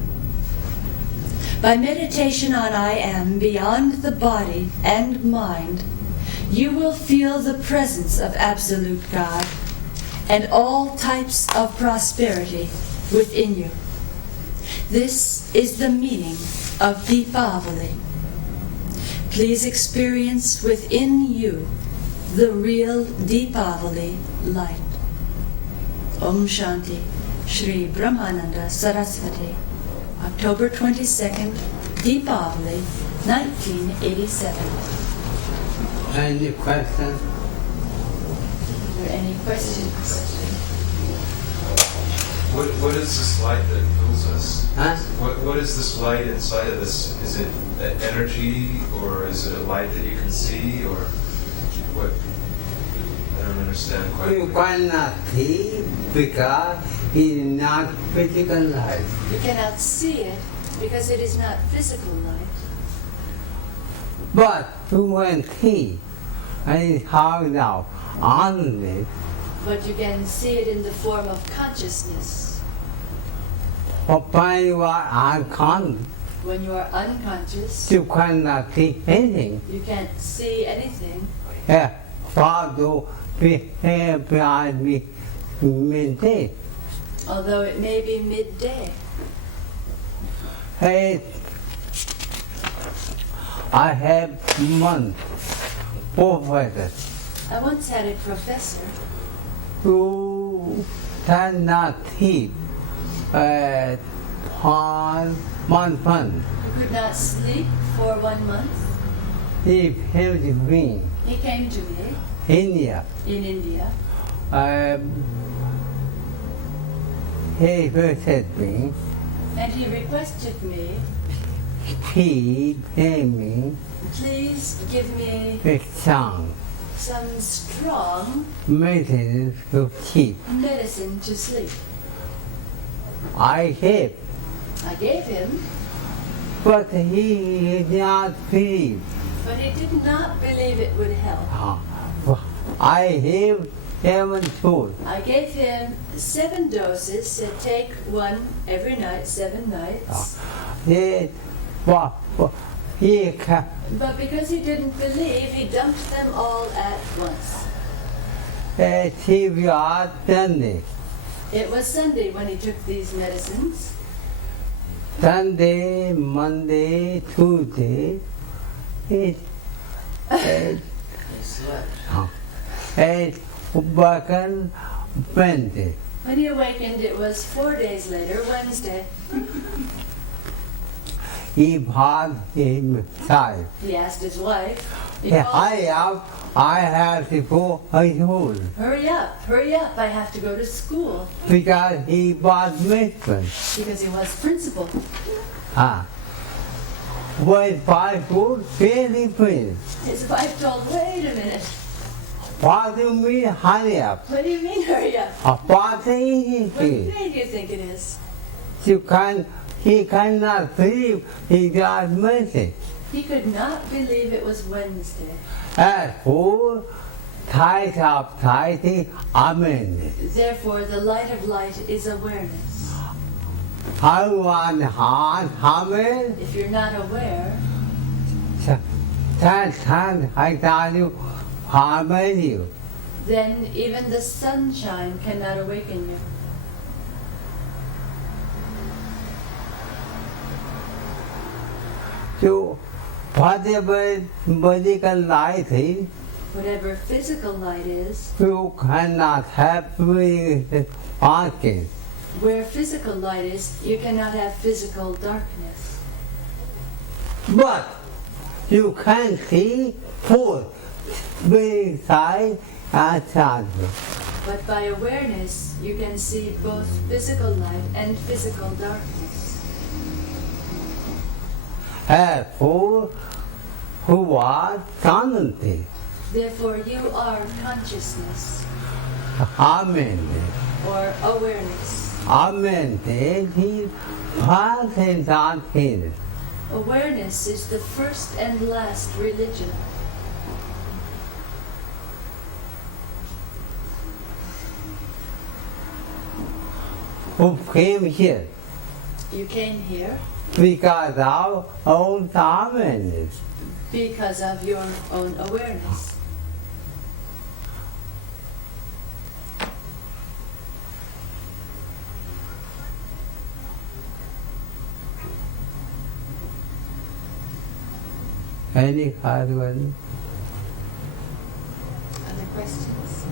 By meditation on I am beyond the body and mind, you will feel the presence of absolute God and all types of prosperity within you. This is the meaning of Deepavali. Please experience within you the real Deepavali light. Om Shanti, Shri Brahmananda Sarasvati, October 22nd, Deepavali, 1987. Any questions? Are there any questions? What is this light that fills us? Huh? What is this light inside of us? Is it energy, or is it a light that you can see, or what? I don't understand quite. You cannot see because it is not physical life. You cannot see it because it is not physical light. But you can see and how now on it. But you can see it in the form of consciousness. When you are unconscious, When you are unconscious, you cannot see anything. you can't see anything. Yeah, for to behave behind me midday. Although it may be midday. Hey, I have one professor I once had a professor who cannot see for 1 month. who could not sleep for 1 month. He came to me, He came to me India. in India. He visited me. And he requested me, He gave me please give me a song, some strong medicine to keep. medicine to sleep. I gave, I gave him, but he did not believe. but he did not believe it would help. I gave 7 food. I gave him 7 doses, said take 1 every night, 7 nights. He, he ca- But because he didn't believe, he dumped them all at once. he was Sunday. It was Sunday when he took these medicines. Sunday, Monday, Tuesday, he working Wednesday. When he awakened, it was 4 days later, Wednesday. He was inside. He asked his wife, he Yeah, called, I have to go to school hurry up, I have to go to school. because he was Muslim. Because he was principal. When I food, very please. His wife told, wait a minute, What do you mean, hurry up? what do you mean hurry up? What is What it? day do you think it is? He cannot believe he got Muslim. He could not believe it was Wednesday. And who tied up tighty, amen. Therefore, the light of light is awareness. I want hand, amen. If you're not aware, I tell you, amen you. then even the sunshine cannot awaken you. So, whatever medical light is, Whatever physical light is, you cannot have with darkness. where physical light is, you cannot have physical darkness. But you can see both inside and shadow. But by awareness, you can see both physical light and physical darkness. And who was conscious. Therefore, you are consciousness Amen. or awareness. Amen. He passes on his. Awareness is the first and last religion. Who came here You came here because our own awareness. because of your own awareness. Any hard one? Other questions?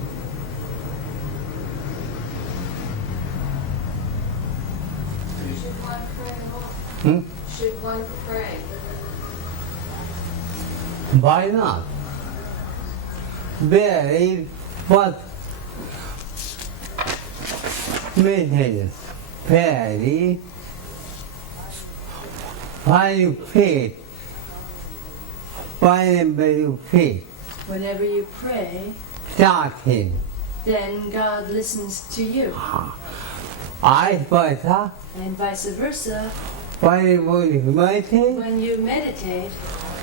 Should one pray? Why not? Very what meditation, very when you pray, whenever you pray, Whenever you pray, starting, then God listens to you. I versa, And vice versa, whenever you meditate, when you meditate,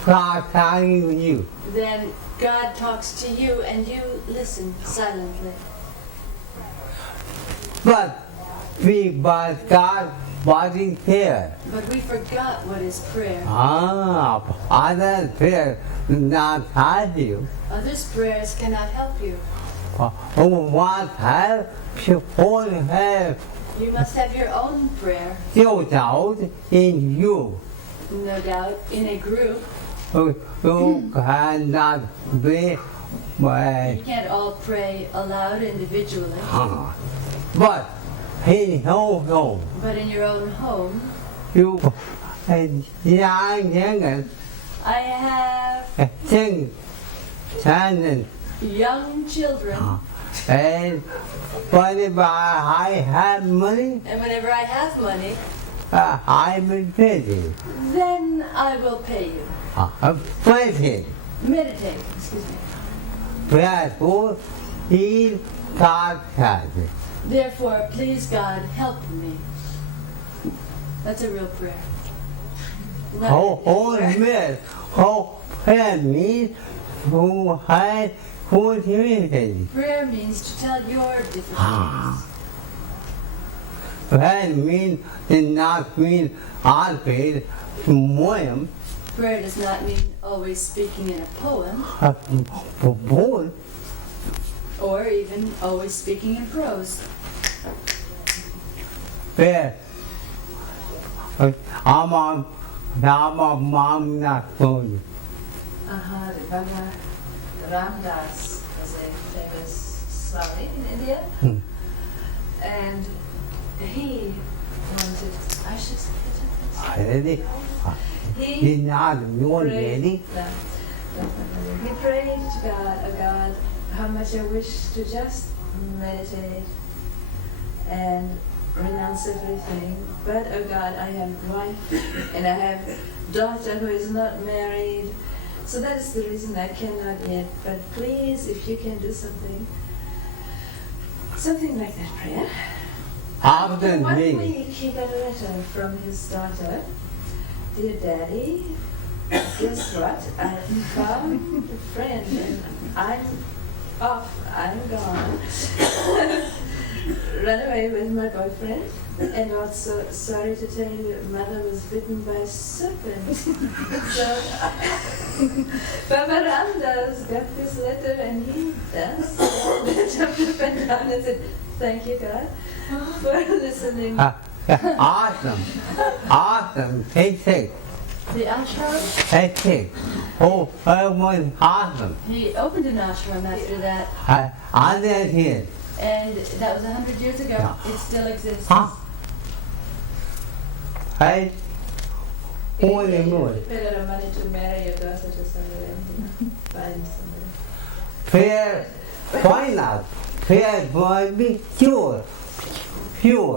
God talking to you. then God talks to you and you listen silently. But God body here. But we forgot what is prayer. Other prayer not help you. Others' prayers cannot help you. What help? Suppose help You must have your own prayer, you out in you. no doubt, in a group. You cannot be You can't all pray aloud individually. but in your home, But in your own home, you young young I have sing sentence young children, and whenever I have money, and whenever I have money, I will pay you. then I will pay you. Pay Meditate, excuse me. Therefore, he God has it. Therefore, please God, help me. That's a real prayer. Not Whole an man, whole family who had cultivated. prayer means to tell your difficulties. That means did not mean always poem, Prayer does not mean always speaking in a poem, poem, or even always speaking in prose. where I'm a mom not going. Bhagavandas was a famous Swami in India, and he wanted. I should say it. Already, He he's not known ready. No, definitely. He prayed to God, oh God, how much I wish to just meditate and renounce everything. But oh God, I have wife and I have daughter who is not married. So that is the reason I cannot yet. But please, if you can do something like that prayer. After One me, week he got a letter from his daughter. Dear Daddy, guess what? I found a friend and I'm off. I'm gone. Run away with my boyfriend. And also, sorry to tell you, mother was bitten by a serpent. So, Bhagavandas got this letter and he danced, jumped up and down and said, thank you God for listening. awesome, take. The ashram, Take. Oh, it was awesome. he opened an ashram after that, I did here. and that was 100 years ago. Yeah. It still exists. I only You know paid a lot of money to marry your daughter to somebody and find somebody. prayer, why not? Prayer will be pure.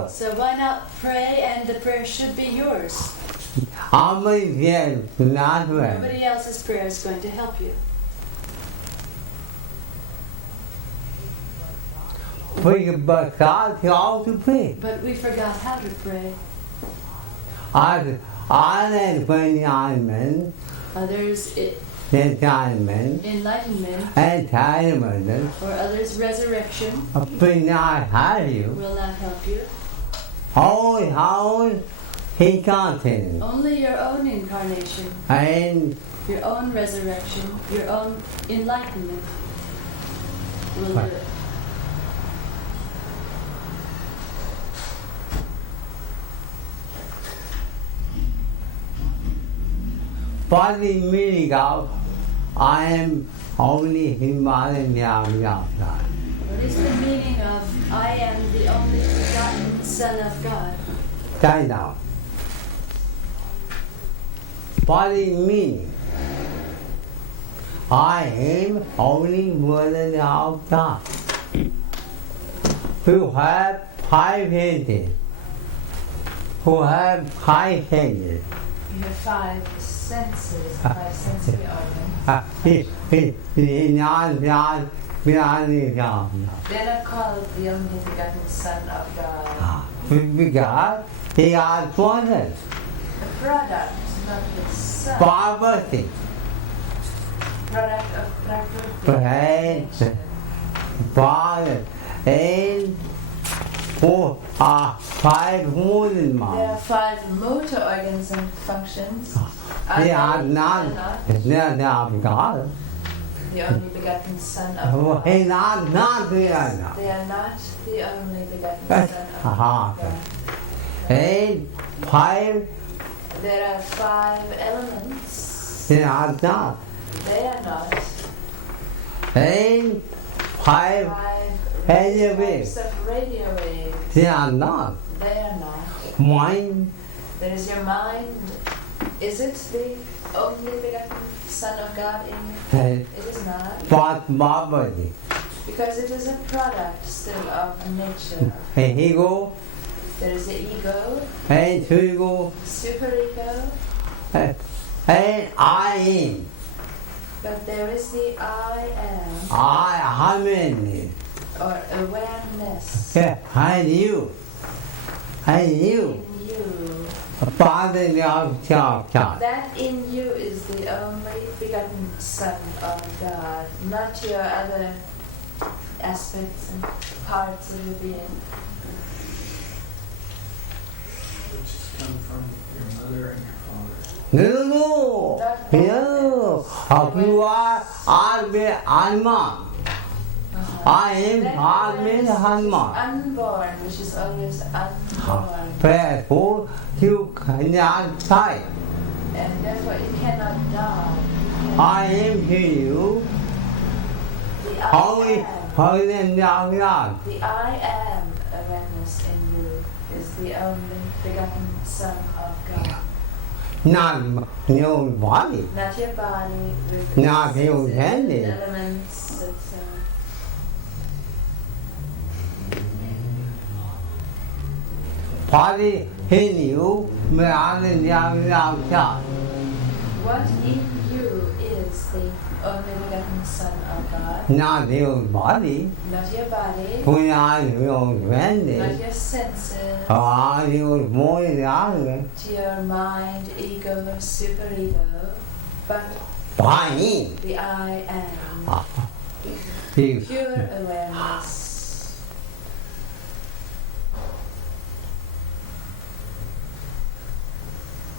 So why not pray, and the prayer should be yours. I'm there, not well. Nobody else's prayer is going to help you. But God how to pray. But we forgot how to pray. I didn't pray enlightenment, Others enlightenment, enlightenment, or others resurrection but not have you. will not help you. How he content Only your own incarnation, and your own resurrection, your own enlightenment will do it. body meaning of I am only Himalayan outside. What is the meaning of I am the only begotten Son of God? Die down. body meaning. I am only one of God. Who have 5 heads? Who have 5 heads? You have 5 senses, 5 sensory organs. They're not called the only begotten Son of God. Because they are products. The product, not the Son. Poverty. Product of Brain, body, and 4 are 5 moving There minds. are 5 motor organs and functions. They are not God. the only begotten Son of God. They are not. They are not the only begotten Son of God. And 5, There are 5 elements. they are not. They are not. And 5, 5 radio types of radio waves. they are not. They are not. Mind, There is your mind. Is it the only begotten Son of God in you? It is not. but body. Because it is a product still of nature. And ego, There is the ego, and ego, superego, and I am. but there is the I am, I harmony. or awareness I knew. in you. Father of God. That in you is the only begotten Son of God, not your other aspects and parts of your being. Which has come from your mother and your father. No. You are Alma. I am Alma Hanma. Unborn, which is always unborn. Therefore, you cannot die. And therefore it cannot die. I am you. The Only I am. Holy God. The I am awareness in you is the only begotten Son of God. Not your body. Not your body with Not your senses hand. and elements, etc. Body in you, What in you is the only begotten Son of God. not your body. Not your body, We are your not friend. your senses, Are you more than to your mind, ego, superego, but fine? the I am. You Pure awareness.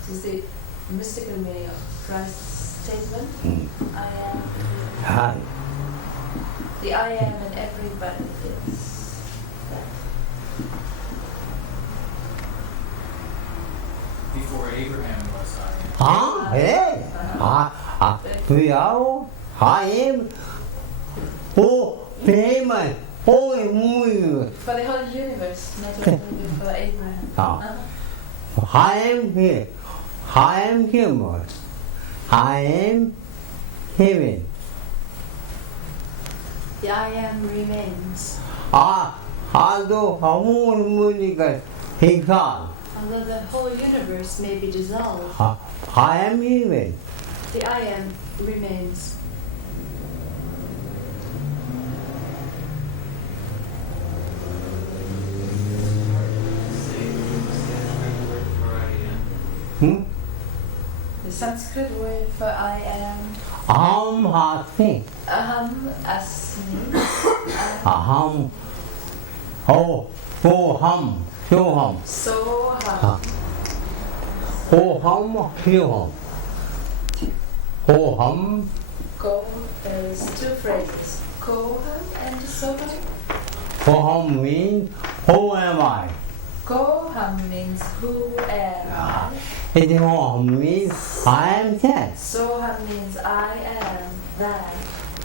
This is the mystical meaning of Christ's statement. I am. Hi. The I am in everybody is. Before Abraham was I. Hey. We are. I am. Oh, famous. Oh, movie. For the whole universe, not only for Abraham. I am here. I am human. I am heaven. The I am remains. Although harmonical he can. Although the whole universe may be dissolved, I am heaven. the I am remains. The Sanskrit word for I am, Asmi. aham asmi. Aham. Oh, soham. Soham. Soham. Soham. Soham. Soham. Ko, there's 2 phrases. Koham and soham. Soham means who am I? Koham means who am I. Soham means I am that. Soham means I am that.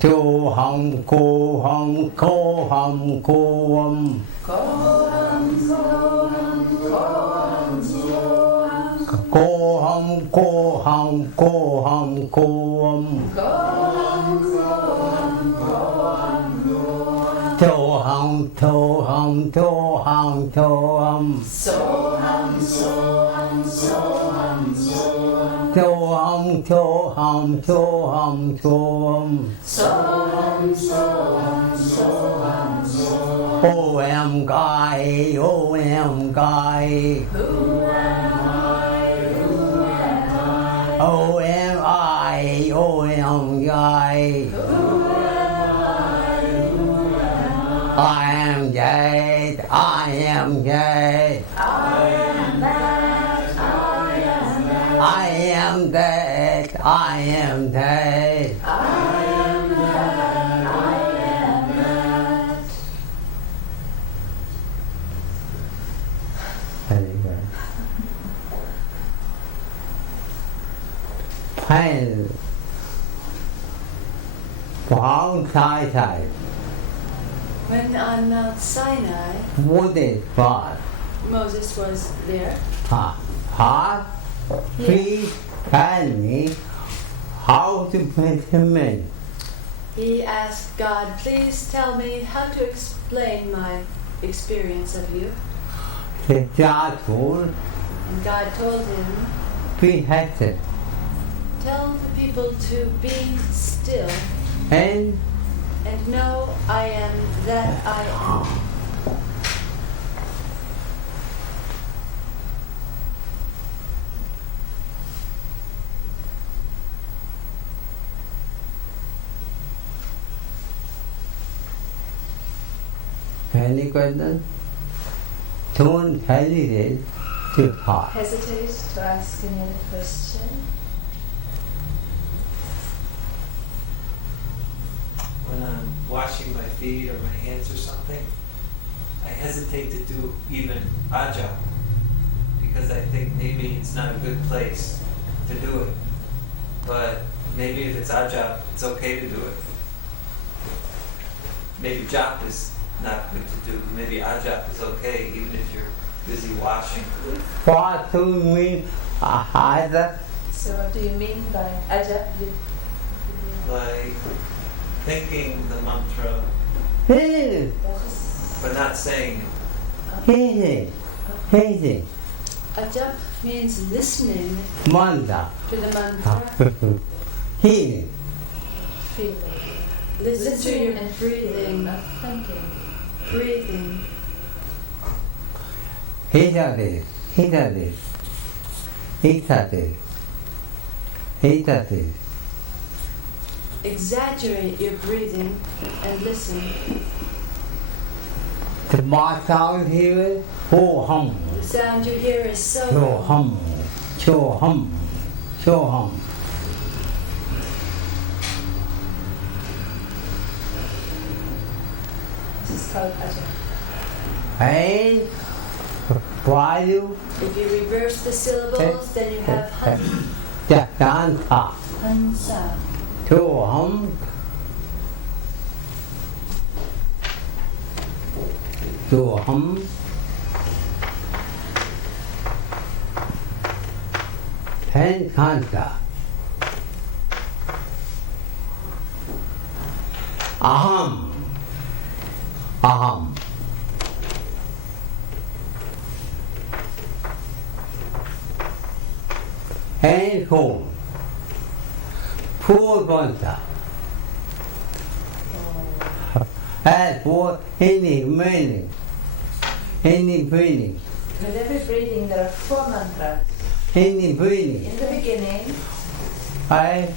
Soham, koham, koham, koham. Koham, soham, koham, soham. Go home, go home, go home, go home. Go home, go home, go home, go home. To hum, to hum, to hum, to hum. So hum, so hum, so hum, so hum. To hum, to hum, to hum, to hum. So hum, so hum, so hum, so hum. O em guy, O em guy. Who am I? Who am I? O em I, O em guy. Who am I? Who am I? I am dead, I am dead. I am that, I am that. I am dead, I am dead. I am that, I am that. Very good. Pain. Wrong side. When on Mount Sinai, What is God? Moses was there. Heart, please tell me how to put him in. He asked God, please tell me how to explain my experience of you. The told And God told him, be hated tell the people to be still and and know I am that I am. any question? Don't hesitate to talk. Hesitate to ask any other question. When I'm washing my feet or my hands or something, I hesitate to do even ajap because I think maybe it's not a good place to do it. But maybe if it's ajap, it's okay to do it. Maybe jap is not good to do. Maybe ajap is okay even if you're busy washing. What do you mean? Either So what do you mean by ajap? Like thinking the mantra hated, but not saying it. hated, hated, Ajap means listening manda, to the mantra. healing, Feeling. Listen to Listening your and feeling, breathing. not thinking. Breathing. hated, hated, hated, hated. Exaggerate your breathing and listen. The bar sound here, ho hum, The sound you hear is cho so hum, cho hum, cho hum. This is called ajap. And why you If you reverse the syllables, then you have Jatanta, hansa. cho hum, cho hum. And kanta. Aham. Aham. And home. Poor kanta. As for any meaning, any meaning, With every breathing there are 4 mantras. any meaning. In the beginning I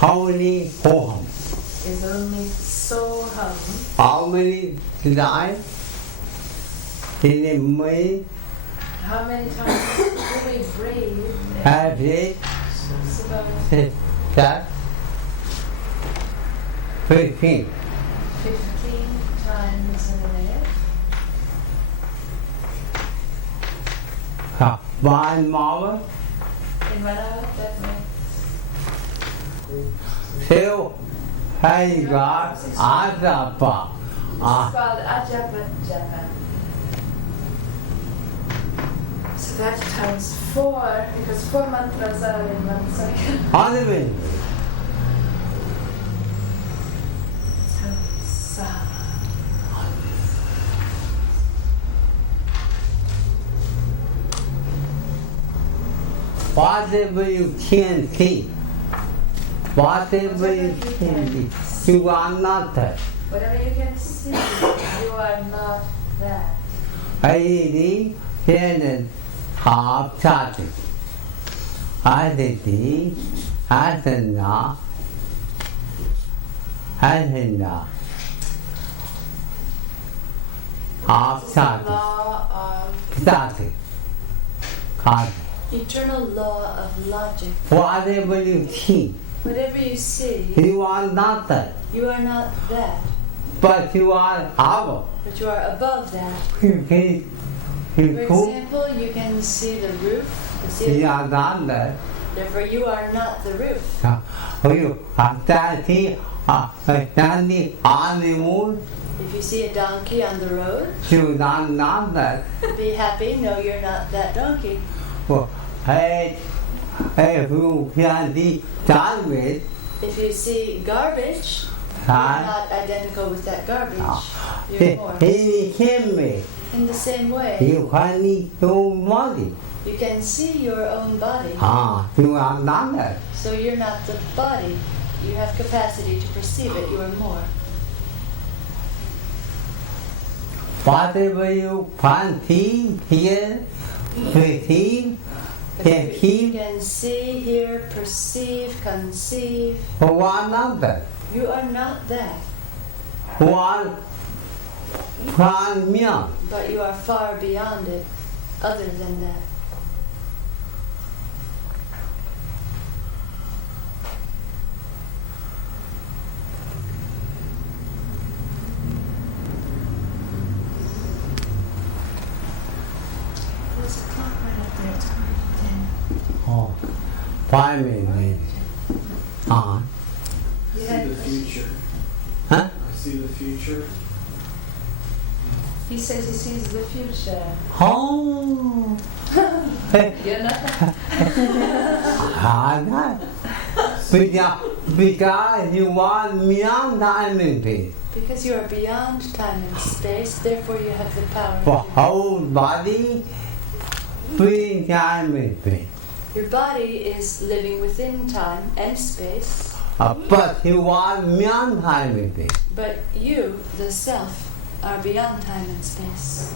how many home? is only so hum. How many life? Any meaning? How many times do we breathe? Have it? It's about That 15. 15 times in a minute. One hour. In 1 hour, that makes Still, I got Adapa. it's called ajapa japa. So that times 4, because 4 mantras are in 1 second. Otherwise, whatever you can see, whatever you can see, you are not that. Whatever you can see, you are not that. I can half charging. Aditi, Asana, Asana, half This is the charging, law of starting, card. eternal law of logic. Whatever you see, Whatever you see, you are not that, you are not that, but you are our. but you are above that. You can, For you could, example, you can see the roof, the you ceiling. are not that. Therefore, you are not the roof. You are standing on the moon, If you see a donkey on the road, you are not that. be happy. No, you're not that donkey. Well, if you can see garbage, If you see garbage, you're not identical with that garbage. You're more. he can be. In the same way, You can see your body. you can see your own body. You are not that. So you're not the body. You have capacity to perceive it. You are more. Whatever you can see, hear, perceive, can You keep, can see, hear, perceive, conceive. you are not that. You are not that, One can mean. but you are far beyond it, other than that. There's a clock right up there. It's 10. Oh, 5 minutes. I see the future. Huh? I see the future. He says he sees the future. Oh. You're not. Because you want beyond time and space. Because you are beyond time and space, therefore you have the power. For whole body, free time and space. Your body is living within time and space, But you want beyond time and space. but you, the self, are beyond time and space.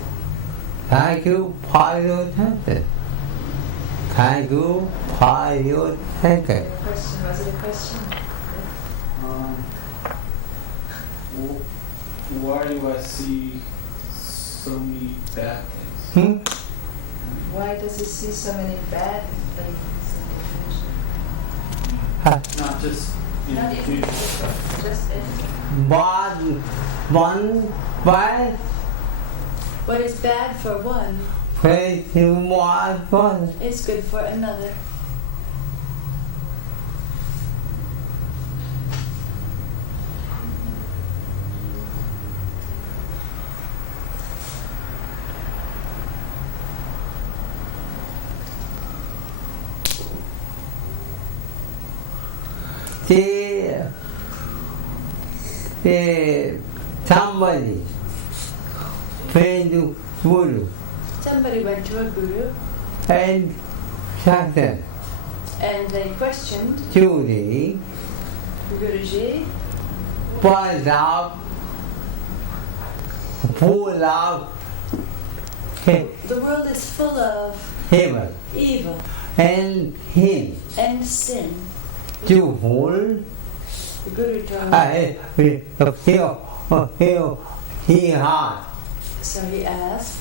Thank you for your attention. Thank you for your attention. Question, was it a question? Why do I see so many bad things? Why does he see so many bad things in the future? Not just in Not the even future. just in. One by What is bad for one face you want one. is good for another. Somebody went to Guru Somebody went to a guru and said them, and they questioned Judy, Guruji, was out, full of the world is full of evil evil and him. and sin. You fool. The Guru told him. He had. So he asked,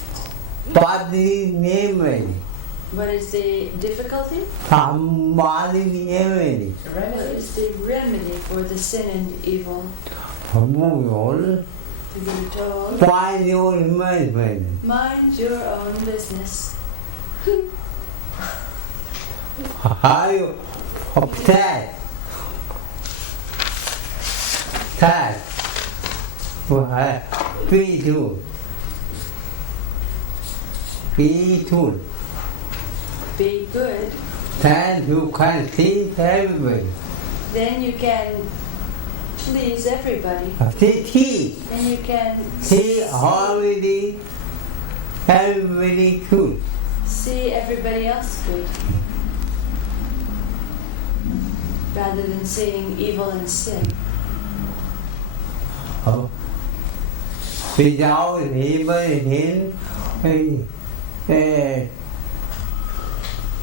What is name? what is the difficulty? Somebody name. What is the remedy for the sin and evil? All. The Guru told, Why your management? mind your own business. Are you upset? Sad. Be true. Be true. be good, then you can see everybody. then you can please everybody. See, Then you can see already everybody good. see everybody else good, rather than seeing evil and sin. Oh. Without even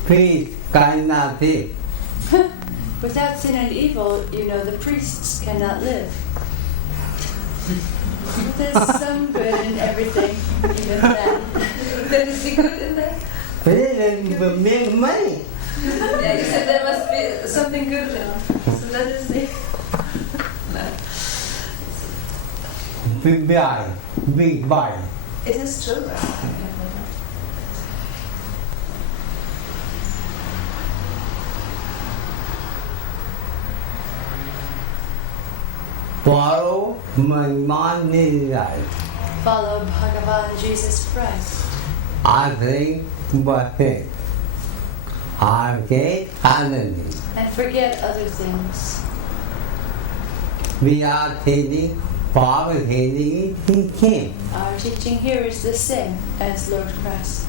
peace cannot live. Without sin and evil, the priests cannot live. There's some good in everything, even that. There is the good in that? But then will make money. Yeah, you said there must be something good in it. So that is the... No. Big buy. It is true. Follow my money life. Follow Bhagavan Jesus Christ. I think but think. I get Ananda. And forget other things. We are taking Baba taking he came. Our teaching here is the same as Lord Christ.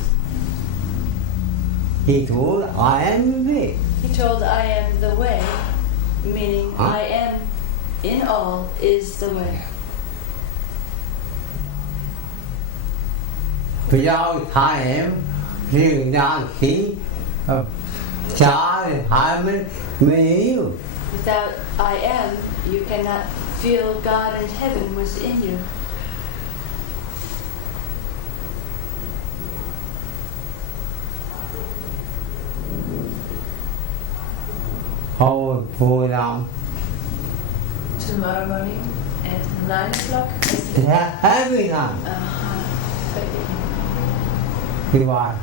He told I am the way. He told, I am the way, meaning I am in all is the way. Without time, you cannot see child in heaven with you. Without I am, you cannot feel God and heaven within you. Hold pull down. Tomorrow morning at 9 o'clock. Yeah, every time. Goodbye.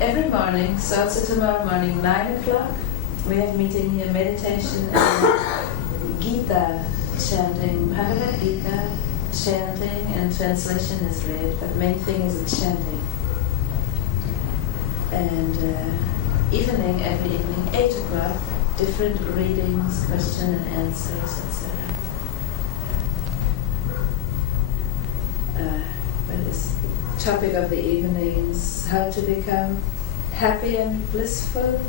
Every morning, so also tomorrow morning, 9 o'clock, we have meeting here, meditation and Gita chanting, Bhagavad Gita chanting, and translation is read, but the main thing is the chanting. And evening, every evening, 8 o'clock, different readings, question and answers, etc. But this topic of the evenings, how to become happy and blissful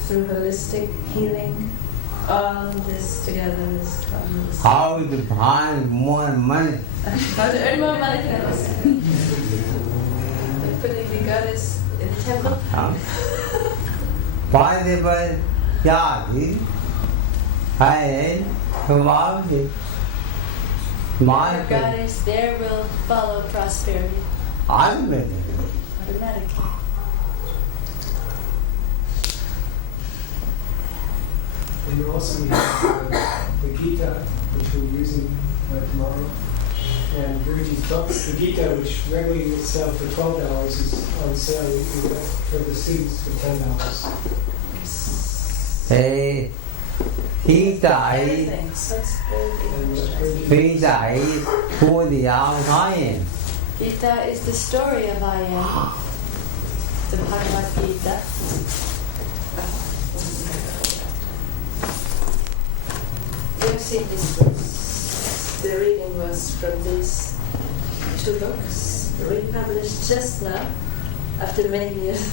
through holistic healing. All this together is fun. How to find more money. How to earn more money. Putting the goddess in the temple. Possible Jadi I Kavadi Where Market God is, there will follow prosperity automatically. automatically. And also we have the Gita, which we're using tomorrow, and Guruji's books. The Gita, which regularly would sell for $12, is on sale for the students for $10. Thì khi tại Everything. So it's very khi tại thua thì ao nói Gita is the story of I am, the Bhagavad Gita. You've seen these books. The reading was from these two books, republished just now, after many years.